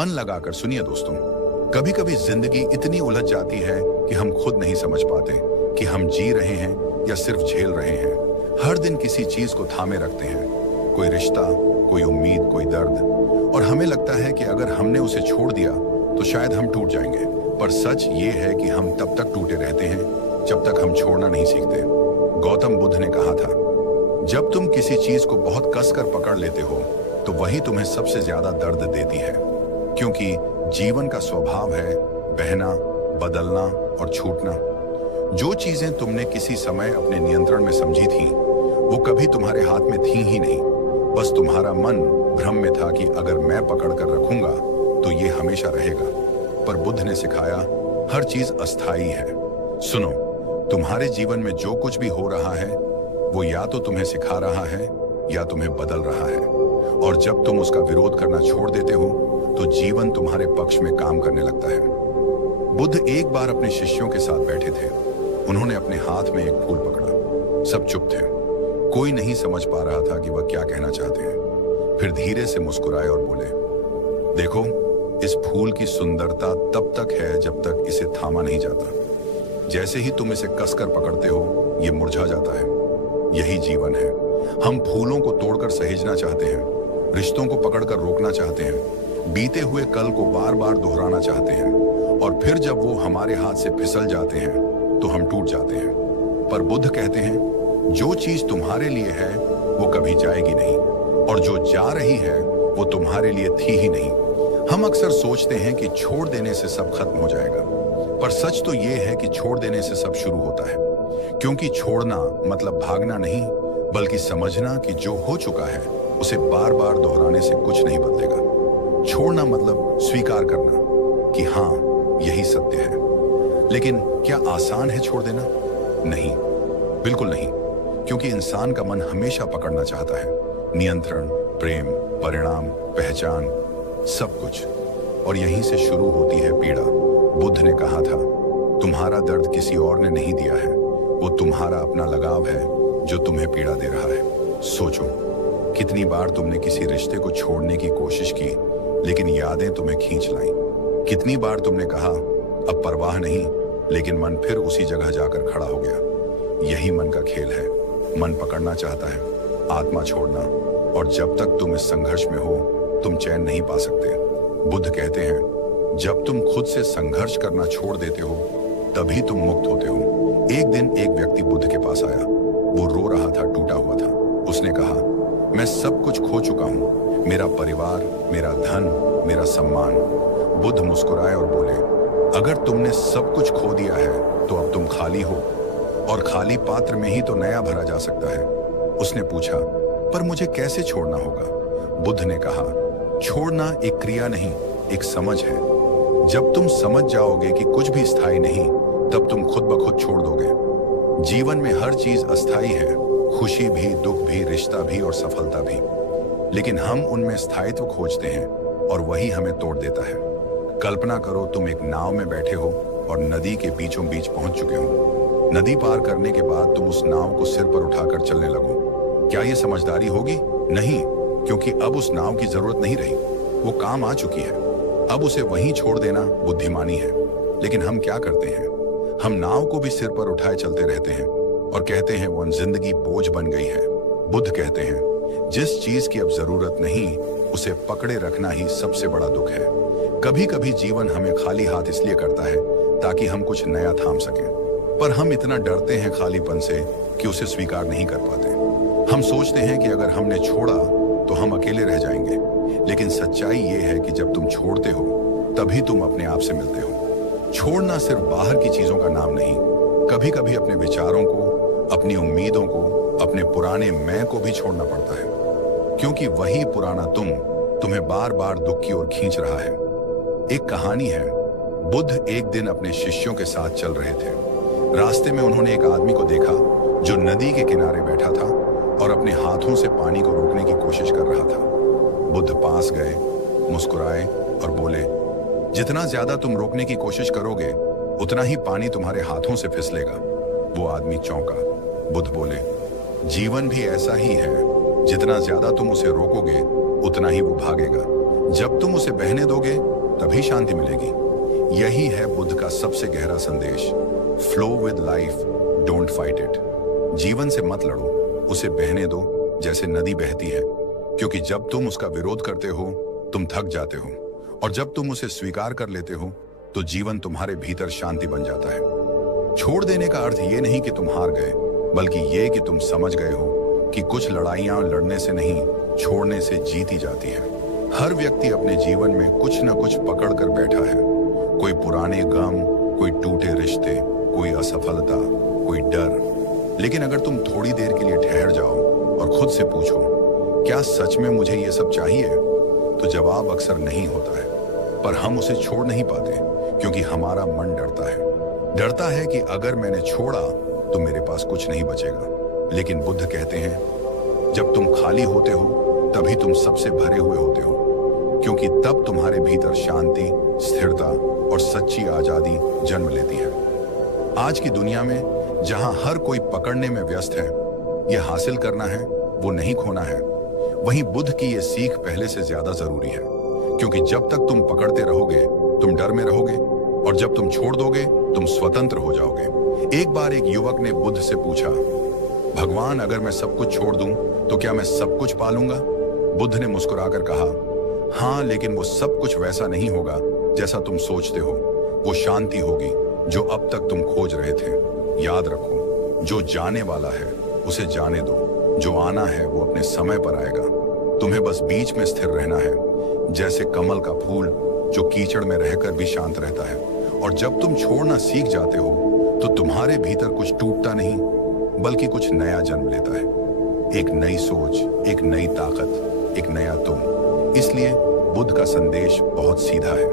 मन लगाकर सुनिए दोस्तों। कभी कभी जिंदगी इतनी उलझ जाती है कि हम खुद नहीं समझ पाते कि हम जी रहे हैं या सिर्फ झेल रहे हैं। हर दिन किसी चीज को थामे रखते हैं, कोई रिश्ता, कोई उम्मीद, कोई दर्द, और हमें लगता है कि अगर हमने उसे छोड़ दिया तो शायद हम टूट जाएंगे। पर सच ये है कि हम तब तक टूटे रहते हैं जब तक हम छोड़ना नहीं सीखते। गौतम बुद्ध ने कहा था, जब तुम किसी चीज को बहुत कसकर पकड़ लेते हो तो वही तुम्हें सबसे ज्यादा दर्द देती है, क्योंकि जीवन का स्वभाव है बहना, बदलना और छूटना। जो चीजें तुमने किसी समय अपने नियंत्रण में समझी थी वो कभी तुम्हारे हाथ में थी ही नहीं। बस तुम्हारा मन भ्रम में था कि अगर मैं पकड़ कर रखूंगा तो ये हमेशा रहेगा। पर बुद्ध ने सिखाया, हर चीज अस्थाई है। सुनो, तुम्हारे जीवन में जो कुछ भी हो रहा है वो या तो तुम्हें सिखा रहा है या तुम्हें बदल रहा है। और जब तुम उसका विरोध करना छोड़ देते हो तो जीवन तुम्हारे पक्ष में काम करने लगता है। बुद्ध एक बार अपने शिष्यों के साथ बैठे थे। उन्होंने अपने हाथ में एक फूल पकड़ा। सब चुप थे, कोई नहीं समझ पा रहा था कि वह क्या कहना चाहते हैं। फिर धीरे से मुस्कुराए और बोले, देखो, इस फूल की सुंदरता तब तक है जब तक इसे थामा नहीं जाता। जैसे ही तुम इसे कसकर पकड़ते हो ये मुरझा जाता है। यही जीवन है। हम फूलों को तोड़कर सहेजना चाहते हैं, रिश्तों को पकड़कर रोकना चाहते हैं, बीते हुए कल को बार बार दोहराना चाहते हैं, और फिर जब वो हमारे हाथ से फिसल जाते हैं तो हम टूट जाते हैं। पर बुद्ध कहते हैं, जो चीज तुम्हारे लिए है वो कभी जाएगी नहीं, और जो जा रही है वो तुम्हारे लिए थी ही नहीं। हम अक्सर सोचते हैं कि छोड़ देने से सब खत्म हो जाएगा, पर सच तो ये है कि छोड़ देने से सब शुरू होता है। क्योंकि छोड़ना मतलब भागना नहीं, बल्कि समझना कि जो हो चुका है उसे बार बार दोहराने से कुछ नहीं बदलेगा। छोड़ना मतलब स्वीकार करना कि हाँ, यही सत्य है। लेकिन क्या आसान है छोड़ देना? नहीं, बिल्कुल नहीं। क्योंकि इंसान का मन हमेशा पकड़ना चाहता है, नियंत्रण, प्रेम, परिणाम, पहचान, सब कुछ। और यहीं से शुरू होती है पीड़ा। बुद्ध ने कहा था, तुम्हारा दर्द किसी और ने नहीं दिया है, वो तुम्हारा अपना लगाव है जो तुम्हें पीड़ा दे रहा है। सोचो, कितनी बार तुमने किसी रिश्ते को छोड़ने की कोशिश की लेकिन यादें तुम्हें खींच लाईं। कितनी बार तुमने कहा अब परवाह नहीं, लेकिन मन फिर उसी जगह जाकर खड़ा हो गया। यही मन का खेल है। मन पकड़ना चाहता है, आत्मा छोड़ना, और जब तक तुम इस संघर्ष में हो तुम चैन नहीं पा सकते। बुद्ध कहते हैं, जब तुम खुद से संघर्ष करना छोड़ देते हो तभी तुम मुक्त होते हो। एक दिन एक व्यक्ति बुद्ध के पास आया। वो रो रहा था, टूटा हुआ था। उसने कहा, मैं सब कुछ खो चुका हूँ, मेरा परिवार, मेरा धन, मेरा सम्मान। बुद्ध मुस्कुराए और बोले, अगर तुमने सब कुछ खो दिया है तो अब तुम खाली हो, और खाली पात्र में ही तो नया भरा जा सकता है। उसने पूछा, पर मुझे कैसे छोड़ना होगा? बुद्ध ने कहा, छोड़ना एक क्रिया नहीं, एक समझ है। जब तुम समझ जाओगे कि कुछ भी स्थायी नहीं, तब तुम खुद ब खुद छोड़ दोगे। जीवन में हर चीज अस्थायी है, खुशी भी, दुख भी, रिश्ता भी और सफलता भी। लेकिन हम उनमें स्थायित्व खोजते हैं और वही हमें तोड़ देता है। कल्पना करो, तुम एक नाव में बैठे हो और नदी के बीचों बीच पहुंच चुके हो। नदी पार करने के बाद तुम उस नाव को सिर पर उठाकर चलने लगो। क्या यह समझदारी होगी? नहीं, क्योंकि अब उस नाव की जरूरत नहीं रही, वो काम आ चुकी है। अब उसे वहीं छोड़ देना बुद्धिमानी है। लेकिन हम क्या करते हैं? हम नाव को भी सिर पर उठाए चलते रहते हैं और कहते हैं वो जिंदगी बोझ बन गई है। बुद्ध कहते हैं, जिस चीज की अब जरूरत नहीं उसे पकड़े रखना ही सबसे बड़ा दुख है। कभी कभी जीवन हमें खाली हाथ इसलिए करता है ताकि हम कुछ नया थाम सकें, पर हम इतना डरते हैं खालीपन से कि उसे स्वीकार नहीं कर पाते। हम सोचते हैं कि अगर हमने छोड़ा तो हम अकेले रह जाएंगे, लेकिन सच्चाई ये है कि जब तुम छोड़ते हो तभी तुम अपने आप से मिलते हो। छोड़ना सिर्फ बाहर की चीजों का नाम नहीं, कभी कभी अपने विचारों को, अपनी उम्मीदों को, अपने पुराने मैं को भी छोड़ना पड़ता है, क्योंकि वही पुराना तुम्हें बार बार दुख की ओर खींच रहा है। एक कहानी है, बुद्ध एक दिन अपने शिष्यों के साथ चल रहे थे। रास्ते में उन्होंने एक आदमी को देखा जो नदी के किनारे बैठा था और अपने हाथों से पानी को रोकने की कोशिश कर रहा था। बुद्ध पास गए, मुस्कुराए और बोले, जितना ज्यादा तुम रोकने की कोशिश करोगे उतना ही पानी तुम्हारे हाथों से फिसलेगा। वो आदमी चौंका। बुद्ध बोले, जीवन भी ऐसा ही है, जितना ज्यादा तुम उसे रोकोगे उतना ही वो भागेगा। जब तुम उसे बहने दोगे तभी शांति मिलेगी। यही है बुद्ध का सबसे गहरा संदेश। Flow with life, don't fight it. जीवन से मत लड़ो, उसे बहने दो जैसे नदी बहती है, क्योंकि जब तुम उसका विरोध करते हो तुम थक जाते हो, और जब तुम उसे स्वीकार कर लेते हो तो जीवन तुम्हारे भीतर शांति बन जाता है। छोड़ देने का अर्थ ये नहीं कि तुम हार गए, बल्कि ये कि तुम समझ गए हो कि कुछ लड़ाइयां लड़ने से नहीं, छोड़ने से जीती जाती है। हर व्यक्ति अपने जीवन में कुछ न कुछ पकड़ कर बैठा है। कोई पुराने गम, कोई टूटे रिश्ते, कोई असफलता, कोई डर। लेकिन अगर तुम थोड़ी देर के लिए ठहर जाओ और खुद से पूछो, क्या सच में मुझे ये सब चाहिए, तो जवाब अक्सर नहीं होता है। पर हम उसे छोड़ नहीं पाते क्योंकि हमारा मन डरता है कि अगर मैंने छोड़ा तो मेरे पास कुछ नहीं बचेगा। लेकिन बुद्ध कहते हैं, जब तुम खाली होते हो तभी तुम सबसे भरे हुए होते हो, क्योंकि तब तुम्हारे भीतर शांति, स्थिरता और सच्ची आजादी जन्म लेती है। आज की दुनिया में जहां हर कोई पकड़ने में व्यस्त है, यह हासिल करना है वो नहीं खोना है, वहीं बुद्ध की यह सीख पहले से ज्यादा जरूरी है। क्योंकि जब तक तुम पकड़ते रहोगे तुम डर में रहोगे, और जब तुम छोड़ दोगे तुम स्वतंत्र हो जाओगे। एक बार एक युवक ने बुद्ध से पूछा, भगवान अगर मैं सब कुछ छोड़ दूं तो क्या मैं सब कुछ पा लूंगा? बुद्ध ने मुस्कुराकर कहा, हाँ, लेकिन वो सब कुछ वैसा नहीं होगा जैसा तुम सोचते हो। वो शांति होगी जो अब तक तुम खोज रहे थे। याद रखो, जो जाने वाला है उसे जाने दो, जो आना है वो अपने समय पर आएगा। तुम्हें बस बीच में स्थिर रहना है, जैसे कमल का फूल जो कीचड़ में रहकर भी शांत रहता है। और जब तुम छोड़ना सीख जाते हो तो तुम्हारे भीतर कुछ टूटता नहीं, बल्कि कुछ नया जन्म लेता है। एक नई सोच, एक नई ताकत, एक नया तुम। इसलिए बुद्ध का संदेश बहुत सीधा है,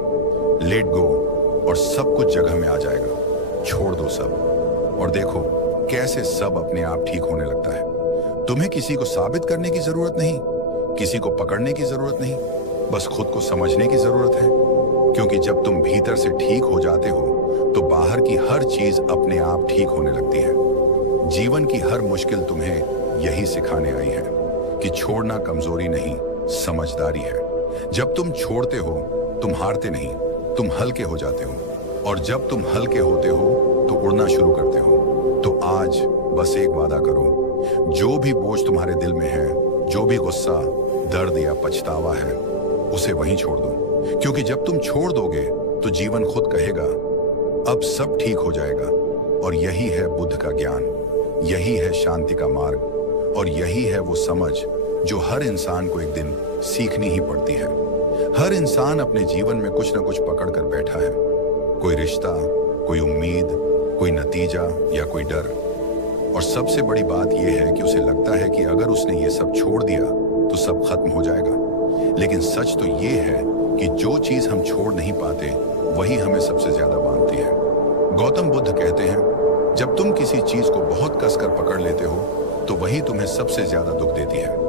लेट गो और सब कुछ जगह में आ जाएगा। छोड़ दो सब और देखो कैसे सब अपने आप ठीक होने लगता है। तुम्हें किसी को साबित करने की जरूरत नहीं, किसी को पकड़ने की जरूरत नहीं, बस खुद को समझने की जरूरत है। क्योंकि जब तुम भीतर से ठीक हो जाते हो तो बाहर की हर चीज अपने आप ठीक होने लगती है। जीवन की हर मुश्किल तुम्हें यही सिखाने आई है कि छोड़ना कमजोरी नहीं, समझदारी है। जब तुम छोड़ते हो तुम हारते नहीं, तुम हल्के हो जाते हो, और जब तुम हल्के होते हो तो उड़ना शुरू करते हो। तो आज बस एक वादा करो, जो भी बोझ तुम्हारे दिल में है, जो भी गुस्सा, दर्द या पछतावा है, उसे वहीं छोड़ दो। क्योंकि जब तुम छोड़ दोगे तो जीवन खुद कहेगा, अब सब ठीक हो जाएगा। और यही है बुद्ध का ज्ञान, यही है शांति का मार्ग, और यही है वो समझ जो हर इंसान को एक दिन सीखनी ही पड़ती है। हर इंसान अपने जीवन में कुछ न कुछ पकड़ कर बैठा है। कोई रिश्ता, कोई उम्मीद, कोई नतीजा या कोई डर। और सबसे बड़ी बात यह है कि उसे लगता है कि अगर उसने ये सब छोड़ दिया तो सब खत्म हो जाएगा। लेकिन सच तो ये है कि जो चीज हम छोड़ नहीं पाते वही हमें सबसे ज्यादा बांधती है। गौतम बुद्ध कहते हैं, जब तुम किसी चीज को बहुत कसकर पकड़ लेते हो तो वही तुम्हें सबसे ज्यादा दुख देती है।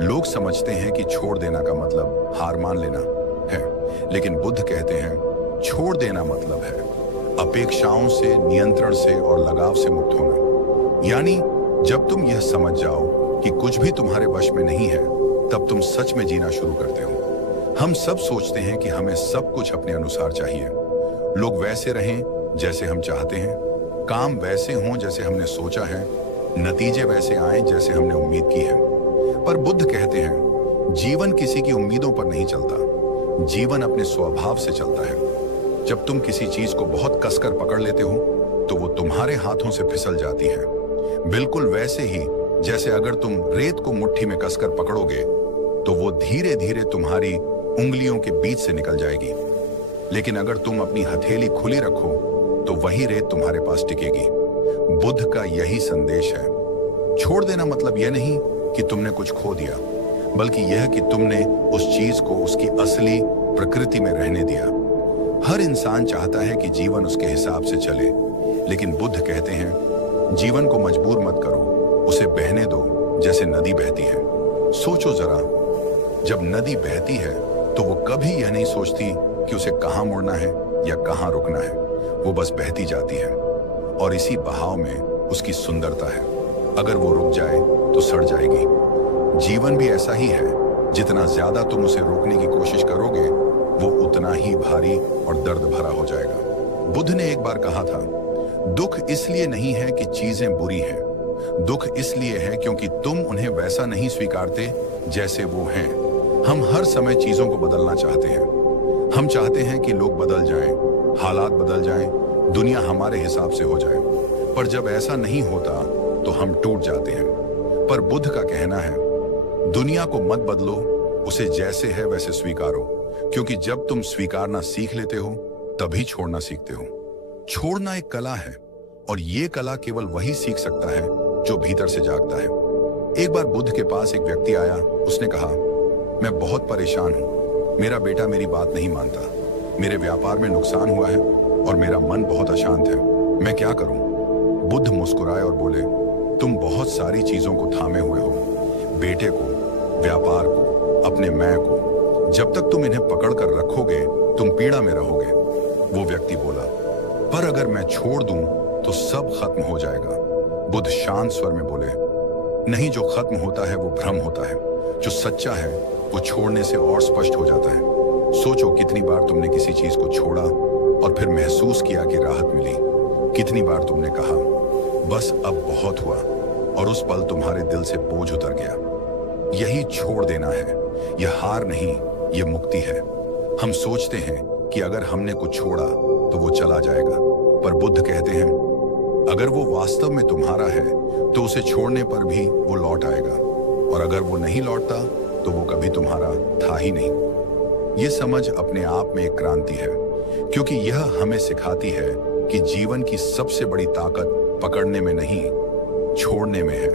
लोग समझते हैं कि छोड़ देना का मतलब हार मान लेना है, लेकिन बुद्ध कहते हैं छोड़ देना मतलब है अपेक्षाओं से, नियंत्रण से और लगाव से मुक्त होना। यानी जब तुम यह समझ जाओ कि कुछ भी तुम्हारे वश में नहीं है, तब तुम सच में जीना शुरू करते हो। हम सब सोचते हैं कि हमें सब कुछ अपने अनुसार चाहिए, लोग वैसे रहें जैसे हम चाहते हैं, काम वैसे हों जैसे हमने सोचा है, नतीजे वैसे आए जैसे हमने उम्मीद की है। पर बुद्ध कहते हैं, जीवन किसी की उम्मीदों पर नहीं चलता, जीवन अपने स्वभाव से चलता है। जब तुम किसी चीज को बहुत कसकर पकड़ लेते हो तो वो तुम्हारे हाथों से फिसल जाती है, बिल्कुल वैसे ही जैसे अगर तुम रेत को मुट्ठी में कसकर पकड़ोगे तो वो धीरे धीरे तुम्हारी उंगलियों के बीच से निकल जाएगी। लेकिन अगर तुम अपनी हथेली खुली रखो तो वही रेत तुम्हारे पास टिकेगी। बुद्ध का यही संदेश है। छोड़ देना मतलब यह नहीं कि तुमने कुछ खो दिया, बल्कि यह कि तुमने उस चीज को उसकी असली प्रकृति में रहने दिया। हर इंसान चाहता है कि जीवन उसके हिसाब से चले, लेकिन बुद्ध कहते हैं जीवन को मजबूर मत करो, उसे बहने दो जैसे नदी बहती है। सोचो जरा, जब नदी बहती है तो वो कभी यह नहीं सोचती कि उसे कहां मुड़ना है या कहां रुकना है, वो बस बहती जाती है। और इसी बहाव में उसकी सुंदरता है। अगर वो रुक जाए तो सड़ जाएगी। जीवन भी ऐसा ही है, जितना ज्यादा तुम उसे रोकने की कोशिश करोगे वो उतना ही भारी और दर्द भरा हो जाएगा। बुद्ध ने एक बार कहा था, दुख इसलिए नहीं है कि चीजें बुरी हैं, दुख इसलिए है क्योंकि तुम उन्हें वैसा नहीं स्वीकारते जैसे वो हैं। हम हर समय चीजों को बदलना चाहते हैं। हम चाहते हैं कि लोग बदल जाएं, हालात बदल जाएं, दुनिया हमारे हिसाब से हो जाए। पर जब ऐसा नहीं होता तो हम टूट जाते हैं। पर बुद्ध का कहना है, दुनिया को मत बदलो, उसे जैसे है वैसे स्वीकारो, क्योंकि जब तुम स्वीकारना सीख लेते हो तभी छोड़ना सीखते हो। छोड़ना एक कला है और ये कला केवल वही सीख सकता है जो भीतर से जागता है। एक बार बुद्ध के पास एक व्यक्ति आया। उसने कहा, मैं बहुत परेशान हूं, मेरा बेटा मेरी बात नहीं मानता, मेरे व्यापार में नुकसान हुआ है और मेरा मन बहुत अशांत है, मैं क्या करूं? बुद्ध मुस्कुराए और बोले, तुम बहुत सारी चीजों को थामे हुए हो, बेटे को, व्यापार को, अपने मैं को। जब तक तुम इन्हें पकड़ कर रखोगे तुम पीड़ा में रहोगे। वो व्यक्ति बोला, पर अगर मैं छोड़ दूं तो सब खत्म हो जाएगा। बुद्ध शांत स्वर में बोले, नहीं, जो खत्म होता है वो भ्रम होता है, जो सच्चा है वो छोड़ने से और स्पष्ट हो जाता है। सोचो कितनी बार तुमने किसी चीज को छोड़ा और फिर महसूस किया कि राहत मिली। कितनी बार तुमने कहा, बस अब बहुत हुआ, और उस पल तुम्हारे दिल से बोझ उतर गया। यही छोड़ देना है, यह हार नहीं, यह मुक्ति है। हम सोचते हैं कि अगर हमने कुछ छोड़ा तो वो चला जाएगा, पर बुद्ध कहते हैं, अगर वो वास्तव में तुम्हारा है तो उसे छोड़ने पर भी वो लौट आएगा, और अगर वो नहीं लौटता तो वो कभी तुम्हारा था ही नहीं। ये समझ अपने आप में एक क्रांति है, क्योंकि यह हमें सिखाती है कि जीवन की सबसे बड़ी ताकत पकड़ने में नहीं, छोड़ने में है।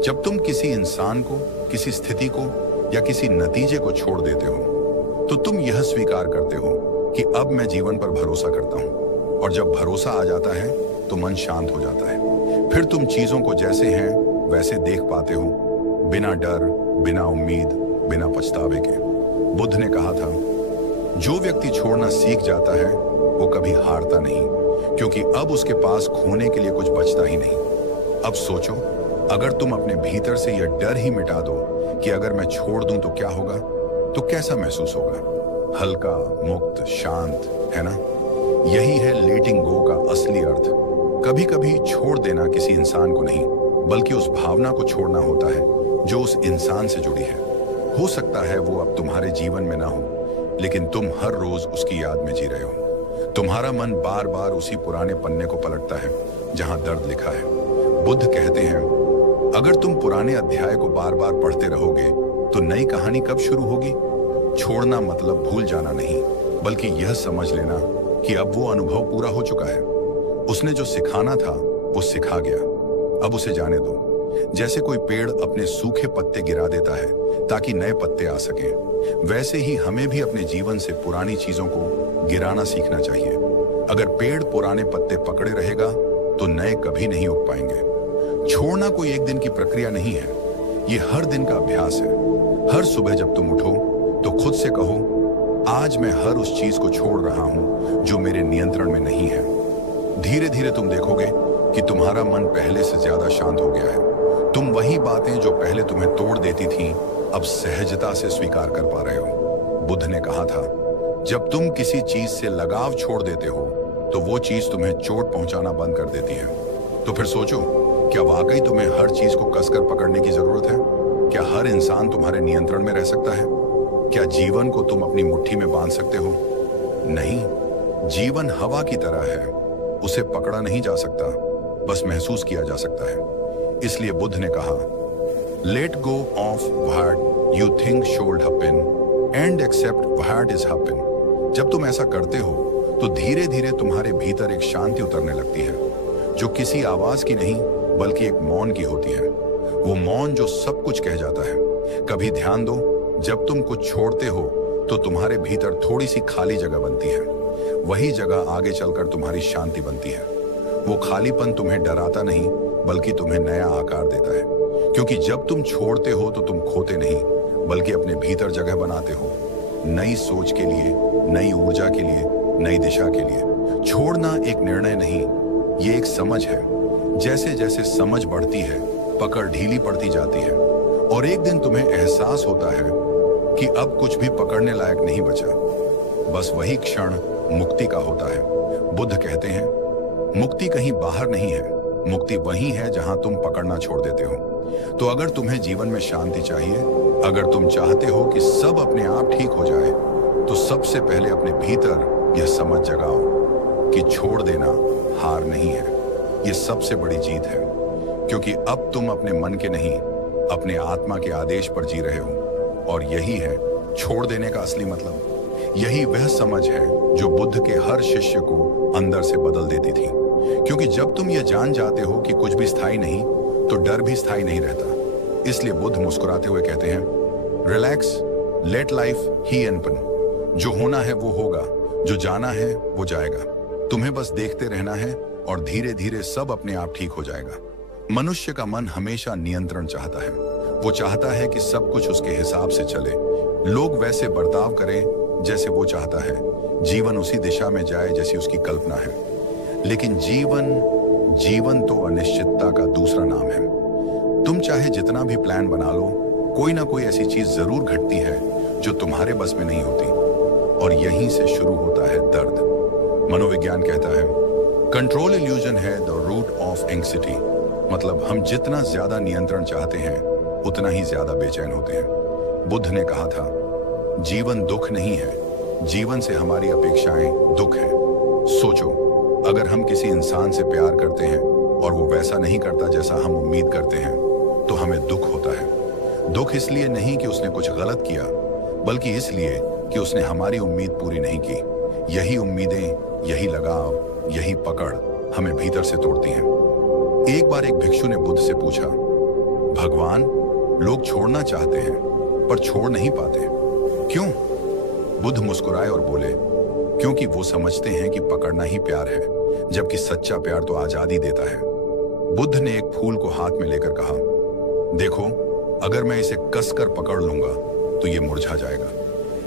जब तुम किसी इंसान को, किसी स्थिति को या किसी नतीजे को छोड़ देते हो तो तुम यह स्वीकार करते हो कि अब मैं जीवन पर भरोसा करता हूं, और जब भरोसा आ जाता है तो मन शांत हो जाता है। फिर तुम चीजों को जैसे हैं वैसे देख पाते हो, बिना डर, बिना उम्मीद, बिना पछतावे के। बुद्ध ने कहा था, जो व्यक्ति छोड़ना सीख जाता है वो कभी हारता नहीं, क्योंकि अब उसके पास खोने के लिए कुछ बचता ही नहीं। अब सोचो, अगर तुम अपने भीतर से यह डर ही मिटा दो कि अगर मैं छोड़ दूं तो क्या होगा, तो कैसा महसूस होगा? हल्का, मुक्त, शांत, है ना? यही है लेटिंग गो का असली अर्थ। कभी कभी छोड़ देना किसी इंसान को नहीं, बल्कि उस भावना को छोड़ना होता है जो उस इंसान से जुड़ी है। हो सकता है वो अब तुम्हारे जीवन में ना हो, लेकिन तुम हर रोज उसकी याद में जी रहे हो। तुम्हारा मन बार बार उसी पुराने पन्ने को पलटता है जहां दर्द लिखा है। बुद्ध कहते हैं, अगर तुम पुराने अध्याय को बार बार पढ़ते रहोगे तो नई कहानी कब शुरू होगी? छोड़ना मतलब भूल जाना नहीं, बल्कि यह समझ लेना कि अब वो अनुभव पूरा हो चुका है। उसने जो सिखाना था वो सिखा गया, अब उसे जाने दो। जैसे कोई पेड़ अपने सूखे पत्ते गिरा देता है ताकि नए पत्ते आ सकें, वैसे ही हमें भी अपने जीवन से पुरानी चीजों को गिराना सीखना चाहिए। अगर पेड़ पुराने पत्ते पकड़े रहेगा तो नए कभी नहीं उग पाएंगे। छोड़ना कोई एक दिन की प्रक्रिया नहीं है, ये हर दिन का अभ्यास है। हर सुबह जब तुम उठो तो खुद से कहो, आज मैं हर उस चीज को छोड़ रहा हूं जो मेरे नियंत्रण में नहीं है। धीरे धीरे तुम देखोगे कि तुम्हारा मन पहले से ज्यादा शांत हो गया है। तुम वही बातें जो पहले तुम्हें तोड़ देती थीं, अब सहजता से स्वीकार कर पा रहे हो। बुद्ध ने कहा था, जब तुम किसी चीज से लगाव छोड़ देते हो तो वो चीज तुम्हें चोट पहुंचाना बंद कर देती है। तो फिर सोचो, क्या वाकई तुम्हें हर चीज को कसकर पकड़ने की जरूरत है? क्या हर इंसान तुम्हारे नियंत्रण में रह सकता है? क्या जीवन को तुम अपनी मुट्ठी में बांध सकते हो? नहीं, जीवन हवा की तरह है, उसे पकड़ा नहीं जा सकता, बस महसूस किया जा सकता है। इसलिए बुद्ध ने कहा, let go of what you think should happen and accept what is happen. जब तुम ऐसा करते हो तो धीरे धीरे तुम्हारे भीतर एक शांति उतरने लगती है, जो किसी आवाज की नहीं बल्कि एक मौन की होती है। वो मौन जो सब कुछ कह जाता है। कभी ध्यान दो, जब तुम कुछ छोड़ते हो तो तुम्हारे भीतर थोड़ी सी खाली जगह बनती है। वही जगह आगे चलकर तुम्हारी शांति बनती है। वो खालीपन तुम्हें डराता नहीं बल्कि तुम्हें नया आकार देता है, क्योंकि जब तुम छोड़ते हो तो तुम खोते नहीं बल्कि अपने भीतर जगह बनाते हो, नई सोच के लिए, नई ऊर्जा के लिए, नई दिशा के लिए। छोड़ना एक निर्णय नहीं, ये एक समझ है। जैसे जैसे समझ बढ़ती है, पकड़ ढीली पड़ती जाती है, और एक दिन तुम्हें एहसास होता है कि अब कुछ भी पकड़ने लायक नहीं बचा। बस वही क्षण मुक्ति का होता है। बुद्ध कहते हैं, मुक्ति कहीं बाहर नहीं है, मुक्ति वही है जहां तुम पकड़ना छोड़ देते हो। तो अगर तुम्हें जीवन में शांति चाहिए, अगर तुम चाहते हो कि सब अपने आप ठीक हो जाए, तो सबसे पहले अपने भीतर यह समझ जगाओ कि छोड़ देना हार नहीं है, यह सबसे बड़ी जीत है। क्योंकि अब तुम अपने मन के नहीं, अपने आत्मा के आदेश पर जी रहे हो। और यही है छोड़ देने का असली मतलब। यही वह समझ है जो बुद्ध के हर शिष्य को अंदर से बदल देती थी। क्योंकि जब तुम यह जान जाते हो कि कुछ भी स्थायी नहीं, तो डर भी स्थायी नहीं रहता। इसलिए बुद्ध मुस्कुराते हुए कहते हैं, रिलैक्स, लेट लाइफ ही एनपन। जो होना है वो होगा, जो जाना है वो जाएगा। तुम्हें बस देखते रहना है और धीरे धीरे सब अपने आप ठीक हो जाएगा। मनुष्य का मन हमेशा नियंत्रण चाहता है। वो चाहता है कि सब कुछ उसके हिसाब से चले, लोग वैसे बर्ताव करें जैसे वो चाहता है, जीवन उसी दिशा में जाए जैसी उसकी कल्पना है। लेकिन जीवन तो अनिश्चितता का दूसरा नाम है। तुम चाहे जितना भी प्लान बना लो, कोई ना कोई ऐसी चीज जरूर घटती है जो तुम्हारे बस में नहीं होती। और यहीं से शुरू होता है दर्द। मनोविज्ञान कहता है, कंट्रोल इल्यूजन है द रूट ऑफ एंग्जायटी। मतलब हम जितना ज्यादा नियंत्रण चाहते हैं, उतना ही ज्यादा बेचैन होते हैं। बुद्ध ने कहा था, जीवन दुख नहीं है, जीवन से हमारी अपेक्षाएं दुख है। सोचो, अगर हम किसी इंसान से प्यार करते हैं और वो वैसा नहीं करता जैसा हम उम्मीद करते हैं, तो हमें दुख होता है। दुख इसलिए नहीं कि उसने कुछ गलत किया, बल्कि इसलिए कि उसने हमारी उम्मीद पूरी नहीं की। यही उम्मीदें, यही लगाव, यही पकड़ हमें भीतर से तोड़ती हैं। एक बार एक भिक्षु ने बुद्ध से पूछा, भगवान, लोग छोड़ना चाहते हैं पर छोड़ नहीं पाते, क्यों? बुद्ध मुस्कुराए और बोले, क्योंकि वो समझते हैं कि पकड़ना ही प्यार है, जबकि सच्चा प्यार तो आजादी देता है। बुद्ध ने एक फूल को हाथ में लेकर कहा, देखो, अगर मैं इसे कसकर पकड़ लूंगा तो ये मुरझा जाएगा,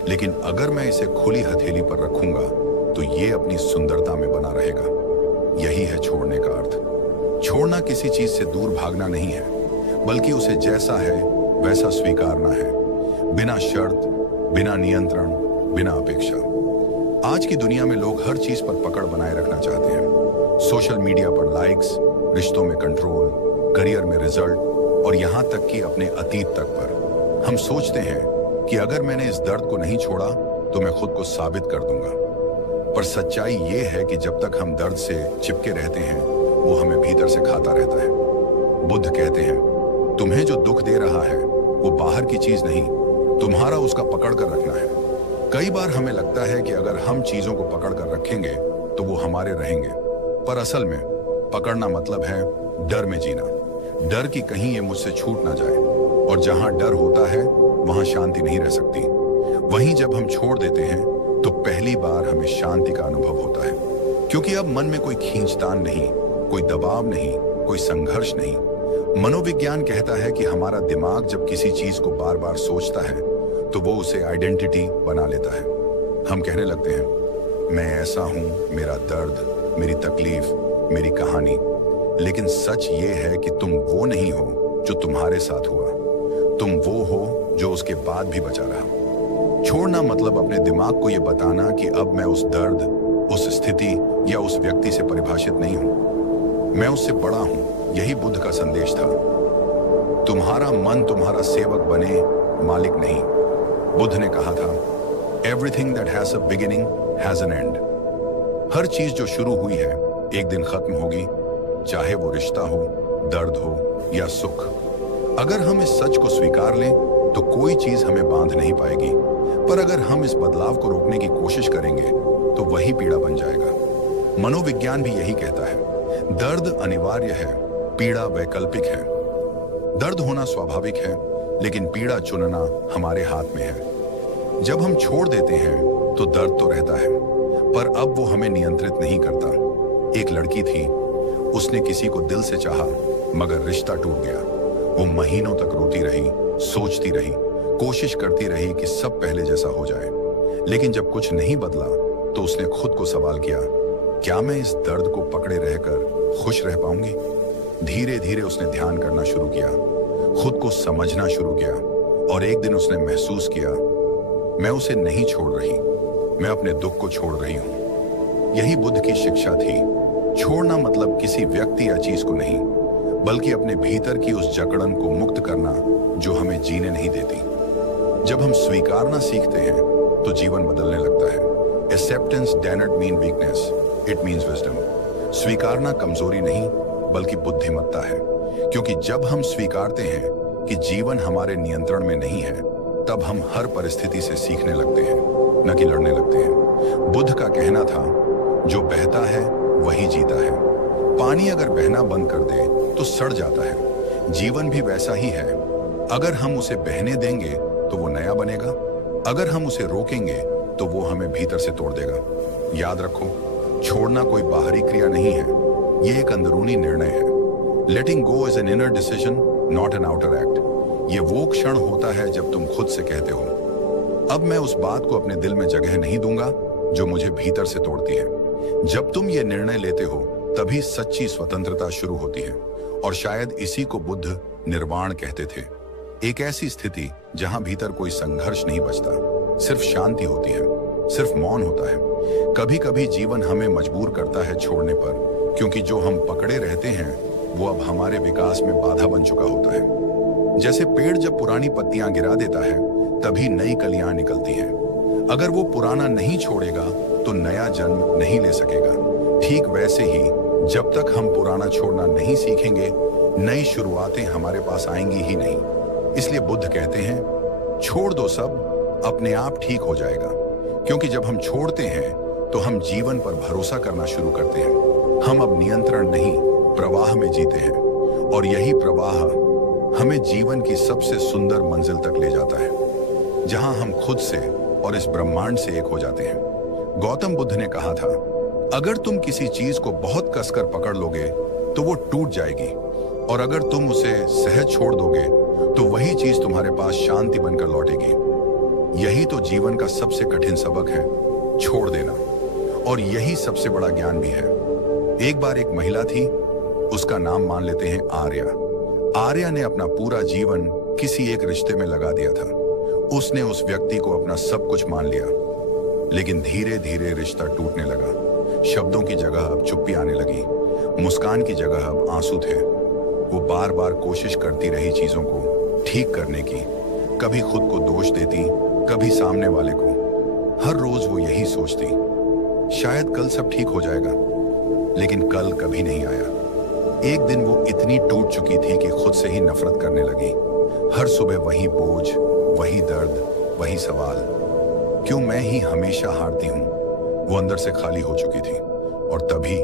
लेकिन अगर मैं इसे खुली हथेली पर रखूंगा तो ये अपनी सुंदरता में बना रहेगा। यही है छोड़ने का अर्थ। छोड़ना किसी चीज से दूर भागना नहीं है, बल्कि उसे जैसा है वैसा स्वीकारना है, बिना शर्त, बिना नियंत्रण, बिना अपेक्षा। आज की दुनिया में लोग हर चीज पर पकड़ बनाए रखना चाहते हैं। सोशल मीडिया पर लाइक्स, रिश्तों में कंट्रोल, करियर में रिजल्ट और यहां तक कि अपने अतीत तक पर। हम सोचते हैं कि अगर मैंने इस दर्द को नहीं छोड़ा तो मैं खुद को साबित कर दूंगा। पर सच्चाई ये है कि जब तक हम दर्द से चिपके रहते हैं, वो हमें भीतर से खाता रहता है। बुद्ध कहते हैं, तुम्हें जो दुख दे रहा है वो बाहर की चीज नहीं, तुम्हारा उसका पकड़ कर रखना है। कई बार हमें लगता है कि अगर हम चीजों को पकड़ कर रखेंगे तो वो हमारे रहेंगे, पर असल में पकड़ना मतलब है डर में जीना। डर कि कहीं ये मुझसे छूट ना जाए। और जहां डर होता है वहां शांति नहीं रह सकती। वहीं जब हम छोड़ देते हैं तो पहली बार हमें शांति का अनुभव होता है, क्योंकि अब मन में कोई खींचतान नहीं, कोई दबाव नहीं, कोई संघर्ष नहीं। मनोविज्ञान कहता है कि हमारा दिमाग जब किसी चीज को बार बार सोचता है तो वो उसे आइडेंटिटी बना लेता है। हम कहने लगते हैं, मैं ऐसा हूं, मेरा दर्द, मेरी तकलीफ, मेरी कहानी। लेकिन सच ये है कि तुम वो नहीं हो जो तुम्हारे साथ हुआ, तुम वो हो जो उसके बाद भी बचा रहा। छोड़ना मतलब अपने दिमाग को ये बताना कि अब मैं उस दर्द, उस स्थिति या उस व्यक्ति से परिभाषित नहीं हूं, मैं उससे बड़ा हूं। यही बुद्ध का संदेश था। तुम्हारा मन तुम्हारा सेवक बने, मालिक नहीं। बुद्ध ने कहा था, everything that has a beginning has an end. हर चीज जो शुरू हुई है एक दिन खत्म होगी, चाहे वो रिश्ता हो, दर्द हो या सुख। अगर हम इस सच को स्वीकार लें तो कोई चीज हमें बांध नहीं पाएगी, पर अगर हम इस बदलाव को रोकने की कोशिश करेंगे तो वही पीड़ा बन जाएगा। मनोविज्ञान भी यही कहता है, दर्द अनिवार्य है, पीड़ा वैकल्पिक है। दर्द होना स्वाभाविक है, लेकिन पीड़ा चुनना हमारे हाथ में है। जब हम छोड़ देते हैं तो दर्द तो रहता है, पर अब वो हमें नियंत्रित नहीं करता। एक लड़की थी, उसने किसी को दिल से चाहा, मगर रिश्ता टूट गया। वो महीनों तक रोती रही, सोचती रही, कोशिश करती रही कि सब पहले जैसा हो जाए। लेकिन जब कुछ नहीं बदला तो उसने खुद को सवाल किया, क्या मैं इस दर्द को पकड़े रहकर खुश रह पाऊंगी? धीरे धीरे उसने ध्यान करना शुरू किया, खुद को समझना शुरू किया, और एक दिन उसने महसूस किया मैं उसे नहीं छोड़ रही, मैं अपने दुख को छोड़ रही हूं। यही बुद्ध की शिक्षा थी। छोड़ना मतलब किसी व्यक्ति या चीज को नहीं, बल्कि अपने भीतर की उस जकड़न को मुक्त करना जो हमें जीने नहीं देती। जब हम स्वीकारना सीखते हैं तो जीवन बदलने लगता है। Acceptance does not mean weakness, it means wisdom. स्वीकारना कमजोरी नहीं बल्कि बुद्धिमत्ता है, क्योंकि जब हम स्वीकारते हैं कि जीवन हमारे नियंत्रण में नहीं है, तब हम हर परिस्थिति से सीखने लगते हैं, न कि लड़ने लगते हैं। बुद्ध का कहना था, जो बहता है वही जीता है। पानी अगर बहना बंद कर दे तो सड़ जाता है। जीवन भी वैसा ही है। अगर हम उसे बहने देंगे तो वो नया बनेगा, अगर हम उसे रोकेंगे तो वो हमें भीतर से तोड़ देगा। याद रखो, छोड़ना कोई बाहरी क्रिया नहीं है, ये एक अंदरूनी निर्णय है। Letting go is an inner decision, not an outer act. ये वो क्षण होता है जब तुम खुद से कहते हो, अब मैं उस बात को अपने दिल में जगह नहीं दूंगा जो मुझे भीतर से तोड़ती है। जब तुम ये निर्णय लेते हो तभी सच्ची स्वतंत्रता शुरू होती है, और शायद इसी को बुद्ध निर्वाण कहते थे। एक ऐसी स्थिति जहां भीतर कोई संघर्ष नहीं बचता, सिर्फ शांति होती है, सिर्फ मौन होता है। कभी कभी जीवन हमें मजबूर करता है छोड़ने पर, क्योंकि जो हम पकड़े रहते हैं वो अब हमारे विकास में बाधा बन चुका होता है। जैसे पेड़ जब पुरानी पत्तियां गिरा देता है तभी नई कलियां निकलती हैं। अगर वो पुराना नहीं छोड़ेगा तो नया जन्म नहीं ले सकेगा। ठीक वैसे ही जब तक हम पुराना छोड़ना नहीं सीखेंगे, नई शुरुआतें हमारे पास आएंगी ही नहीं। इसलिए बुद्ध कहते हैं, छोड़ दो सब, अपने आप ठीक हो जाएगा। क्योंकि जब हम छोड़ते हैं तो हम जीवन पर भरोसा करना शुरू करते हैं। हम अब नियंत्रण नहीं, प्रवाह में जीते हैं, और यही प्रवाह हमें जीवन की सबसे सुंदर मंजिल तक ले जाता है, जहां हम खुद से और इस ब्रह्मांड से एक हो जाते हैं। गौतम बुद्ध ने कहा था, अगर तुम किसी चीज को बहुत कसकर पकड़ लोगे तो वो टूट जाएगी, और अगर तुम उसे सहज छोड़ दोगे तो वही चीज तुम्हारे पास शांति बनकर लौटेगी। यही तो जीवन का सबसे कठिन सबक है, छोड़ देना। और यही सबसे बड़ा ज्ञान भी है। एक बार एक महिला थी, उसका नाम मान लेते हैं आर्या। आर्या ने अपना पूरा जीवन किसी एक रिश्ते में लगा दिया था। उसने उस व्यक्ति को अपना सब कुछ मान लिया, लेकिन धीरे धीरे रिश्ता टूटने लगा। शब्दों की जगह अब चुप्पी आने लगी, मुस्कान की जगह अब आंसू थे। वो बार बार कोशिश करती रही चीजों को ठीक करने की, कभी खुद को दोष देती, कभी सामने वाले को। हर रोज वो यही सोचती, शायद कल सब ठीक हो जाएगा, लेकिन कल कभी नहीं आया। एक दिन वो इतनी टूट चुकी थी कि खुद से ही नफरत करने लगी। हर सुबह वही बोझ, वही दर्द, वही सवाल, क्यों मैं ही हमेशा हारती हूं। वो अंदर से खाली हो चुकी थी। और तभी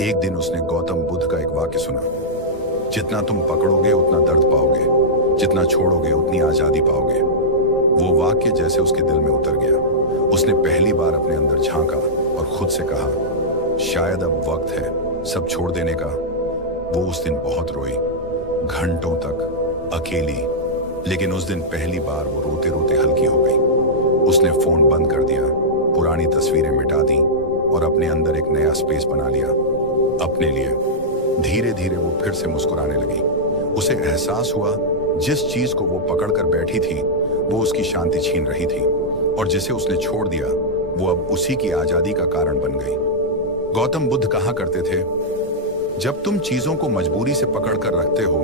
एक दिन उसने गौतम बुद्ध का एक वाक्य सुना, जितना तुम पकड़ोगे उतना दर्द पाओगे, जितना छोड़ोगे उतनी आजादी पाओगे। वो वाक्य जैसे उसके दिल में उतर गया। उसने पहली बार अपने अंदर झांका और खुद से कहा, शायद अब वक्त है सब छोड़ देने का। वो उस दिन बहुत रोई, घंटों तक अकेली, लेकिन उस दिन पहली बार वो रोते रोते हल्की हो गई। उसने फोन बंद कर दिया, पुरानी तस्वीरें मिटा दी और अपने अंदर एक नया स्पेस बना लिया अपने लिए। धीरे धीरे वो फिर से मुस्कुराने लगी। उसे एहसास हुआ, जिस चीज को वो पकड़ कर बैठी थी वो उसकी शांति छीन रही थी, और जिसे उसने छोड़ दिया वो अब उसी की आजादी का कारण बन गई। गौतम बुद्ध कहा करते थे, जब तुम चीजों को मजबूरी से पकड़ कर रखते हो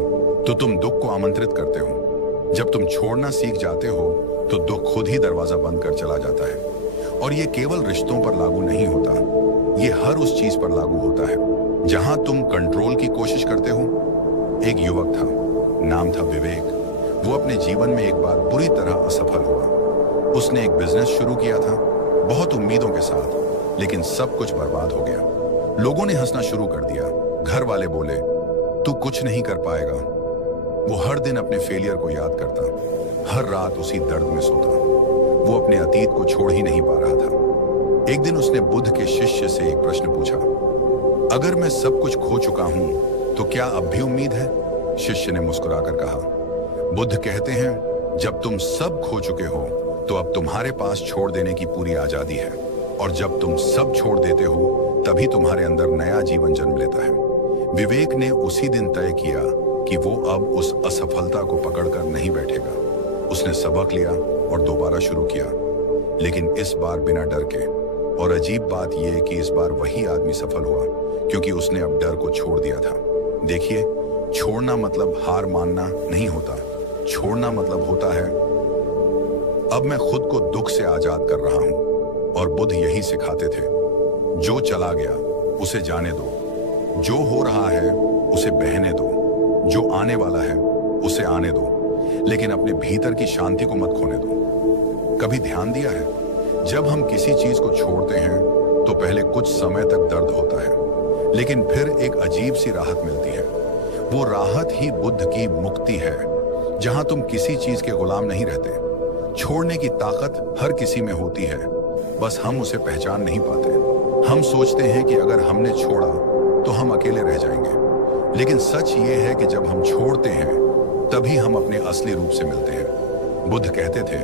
तो तुम दुख को आमंत्रित करते हो। जब तुम छोड़ना सीख जाते हो तो दुख खुद ही दरवाजा बंद कर चला जाता है। और ये केवल रिश्तों पर लागू नहीं होता, ये हर उस चीज पर लागू होता है जहां तुम कंट्रोल की कोशिश करते हो। एक युवक था, नाम था विवेक। वो अपने जीवन में एक बार बुरी तरह असफल हुआ। उसने एक बिजनेस शुरू किया था, बहुत उम्मीदों के साथ, लेकिन सब कुछ बर्बाद हो गया। लोगों ने हंसना शुरू कर दिया, घर वाले बोले, तू कुछ नहीं कर पाएगा। वो हर दिन अपने फेलियर को याद करता, हर रात उसी दर्द में सोता। वो अपने अतीत को छोड़ ही नहीं पा रहा था। एक दिन उसने बुद्ध के शिष्य से एक प्रश्न पूछा, अगर मैं सब कुछ खो चुका हूं तो क्या अब भी उम्मीद है? शिष्य ने मुस्कुराकर कहा, बुद्ध कहते हैं, जब तुम सब खो चुके हो तो अब तुम्हारे पास छोड़ देने की पूरी आजादी है, और जब तुम सब छोड़ देते हो तभी तुम्हारे अंदर नया जीवन जन्म लेता है। विवेक ने उसी दिन तय किया कि वो अब उस असफलता को पकड़कर नहीं बैठेगा। उसने सबक लिया और दोबारा शुरू किया। लेकिन इस बार बिना डर के। और अजीब बात यह कि इस बार वही आदमी सफल हुआ, क्योंकि उसने अब डर को छोड़ दिया था। देखिए, छोड़ना मतलब हार मानना नहीं होता। छोड़ना मतलब होता है, अब मैं खुद को दुख से आजाद कर रहा हूं। और बुद्ध यही सिखाते थे, जो चला गया उसे जाने दो, जो हो रहा है उसे बहने दो, जो आने वाला है उसे आने दो, लेकिन अपने भीतर की शांति को मत खोने दो। कभी ध्यान दिया है, जब हम किसी चीज को छोड़ते हैं तो पहले कुछ समय तक दर्द होता है, लेकिन फिर एक अजीब सी राहत मिलती है। वो राहत ही बुद्ध की मुक्ति है, जहां तुम किसी चीज के गुलाम नहीं रहते। छोड़ने की ताकत हर किसी में होती है, बस हम उसे पहचान नहीं पाते। हम सोचते हैं कि अगर हमने छोड़ा तो हम अकेले रह जाएंगे, लेकिन सच ये है कि जब हम छोड़ते हैं तभी हम अपने असली रूप से मिलते हैं। बुद्ध कहते थे,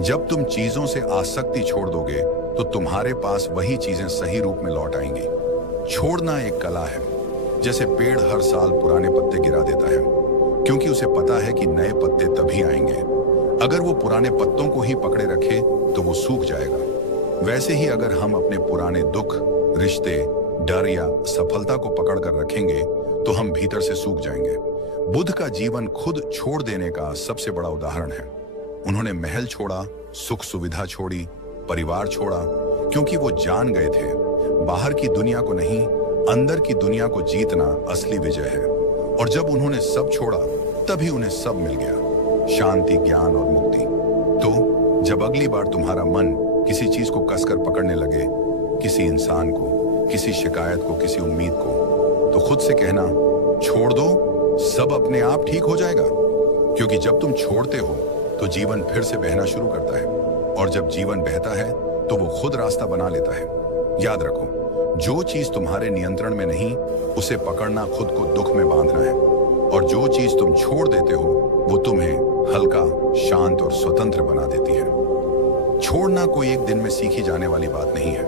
जब तुम चीजों से आसक्ति छोड़ दोगे तो तुम्हारे पास वही चीजें सही रूप में लौट आएंगी। छोड़ना एक कला है। जैसे पेड़ हर साल पुराने पत्ते गिरा देता है, क्योंकि उसे पता है कि नए पत्ते तभी आएंगे। अगर वो पुराने पत्तों को ही पकड़े रखे तो वो सूख जाएगा। वैसे ही अगर हम अपने पुराने दुख, रिश्ते, डर या सफलता को पकड़कर रखेंगे तो हम भीतर से सूख जाएंगे। बुद्ध का जीवन खुद छोड़ देने का सबसे बड़ा उदाहरण है। उन्होंने महल छोड़ा, सुख सुविधा छोड़ी, परिवार छोड़ा, क्योंकि वो जान गए थे बाहर की दुनिया को नहीं, अंदर की दुनिया को जीतना असली विजय है। और जब उन्होंने सब छोड़ा तभी उन्हें सब मिल गया, शांति, ज्ञान और मुक्ति। तो जब अगली बार तुम्हारा मन किसी चीज को कसकर पकड़ने लगे, किसी इंसान को, किसी शिकायत को, किसी उम्मीद को, तो खुद से कहना, छोड़ दो, सब अपने आप ठीक हो जाएगा। क्योंकि जब तुम छोड़ते हो तो जीवन फिर से बहना शुरू करता है, और जब जीवन बहता है तो वो खुद रास्ता बना लेता है। याद रखो, जो चीज तुम्हारे नियंत्रण में नहीं, उसे पकड़ना खुद को दुख में बांधना है, और जो चीज तुम छोड़ देते हो वो तुम्हें हल्का, शांत और स्वतंत्र बना देती है। छोड़ना कोई एक दिन में सीखी जाने वाली बात नहीं है।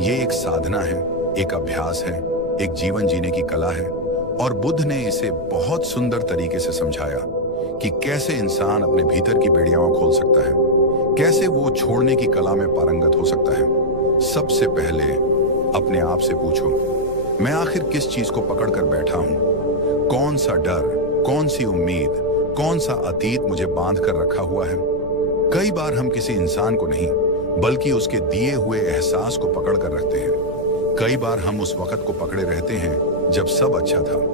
ये एक साधना है, एक अभ्यास है, एक जीवन जीने की कला है। और बुद्ध ने इसे बहुत सुंदर तरीके से समझाया कि कैसे इंसान अपने भीतर की बेड़ियां खोल सकता है, कैसे वो छोड़ने की कला में पारंगत हो सकता है। सबसे पहले अपने आप से पूछो, मैं आखिर किस चीज को पकड़ कर बैठा हूं? कौन सा डर, कौन सी उम्मीद, कौन सा अतीत मुझे बांध कर रखा हुआ है? कई बार हम किसी इंसान को नहीं, बल्कि उसके दिए हुए एहसास को पकड़ कर रखते हैं। कई बार हम उस वक्त को पकड़े रहते हैं जब सब अच्छा था।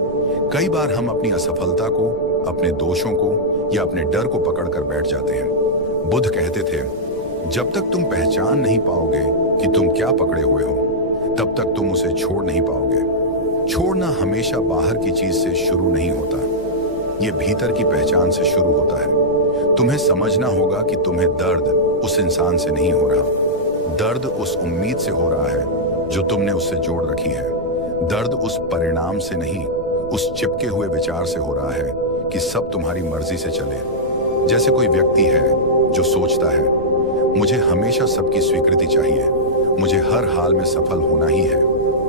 कई बार हम अपनी असफलता को, अपने दोषों को या अपने डर को पकड़ कर बैठ जाते हैं। बुद्ध कहते थे, जब तक तुम पहचान नहीं पाओगे कि तुम क्या पकड़े हुए हो, तब तक तुम उसे छोड़ नहीं पाओगे। छोड़ना हमेशा बाहर की चीज से शुरू नहीं होता, ये भीतर की पहचान से शुरू होता है। तुम्हें समझना होगा कि तुम्हें दर्द उस इंसान से नहीं हो रहा, दर्द उस उम्मीद से हो रहा है जो तुमने उससे जोड़ रखी है। दर्द उस परिणाम से नहीं, उस चिपके हुए विचार से हो रहा है कि सब तुम्हारी मर्जी से चले। जैसे कोई व्यक्ति है जो सोचता है, मुझे हमेशा सबकी स्वीकृति चाहिए, मुझे हर हाल में सफल होना ही है,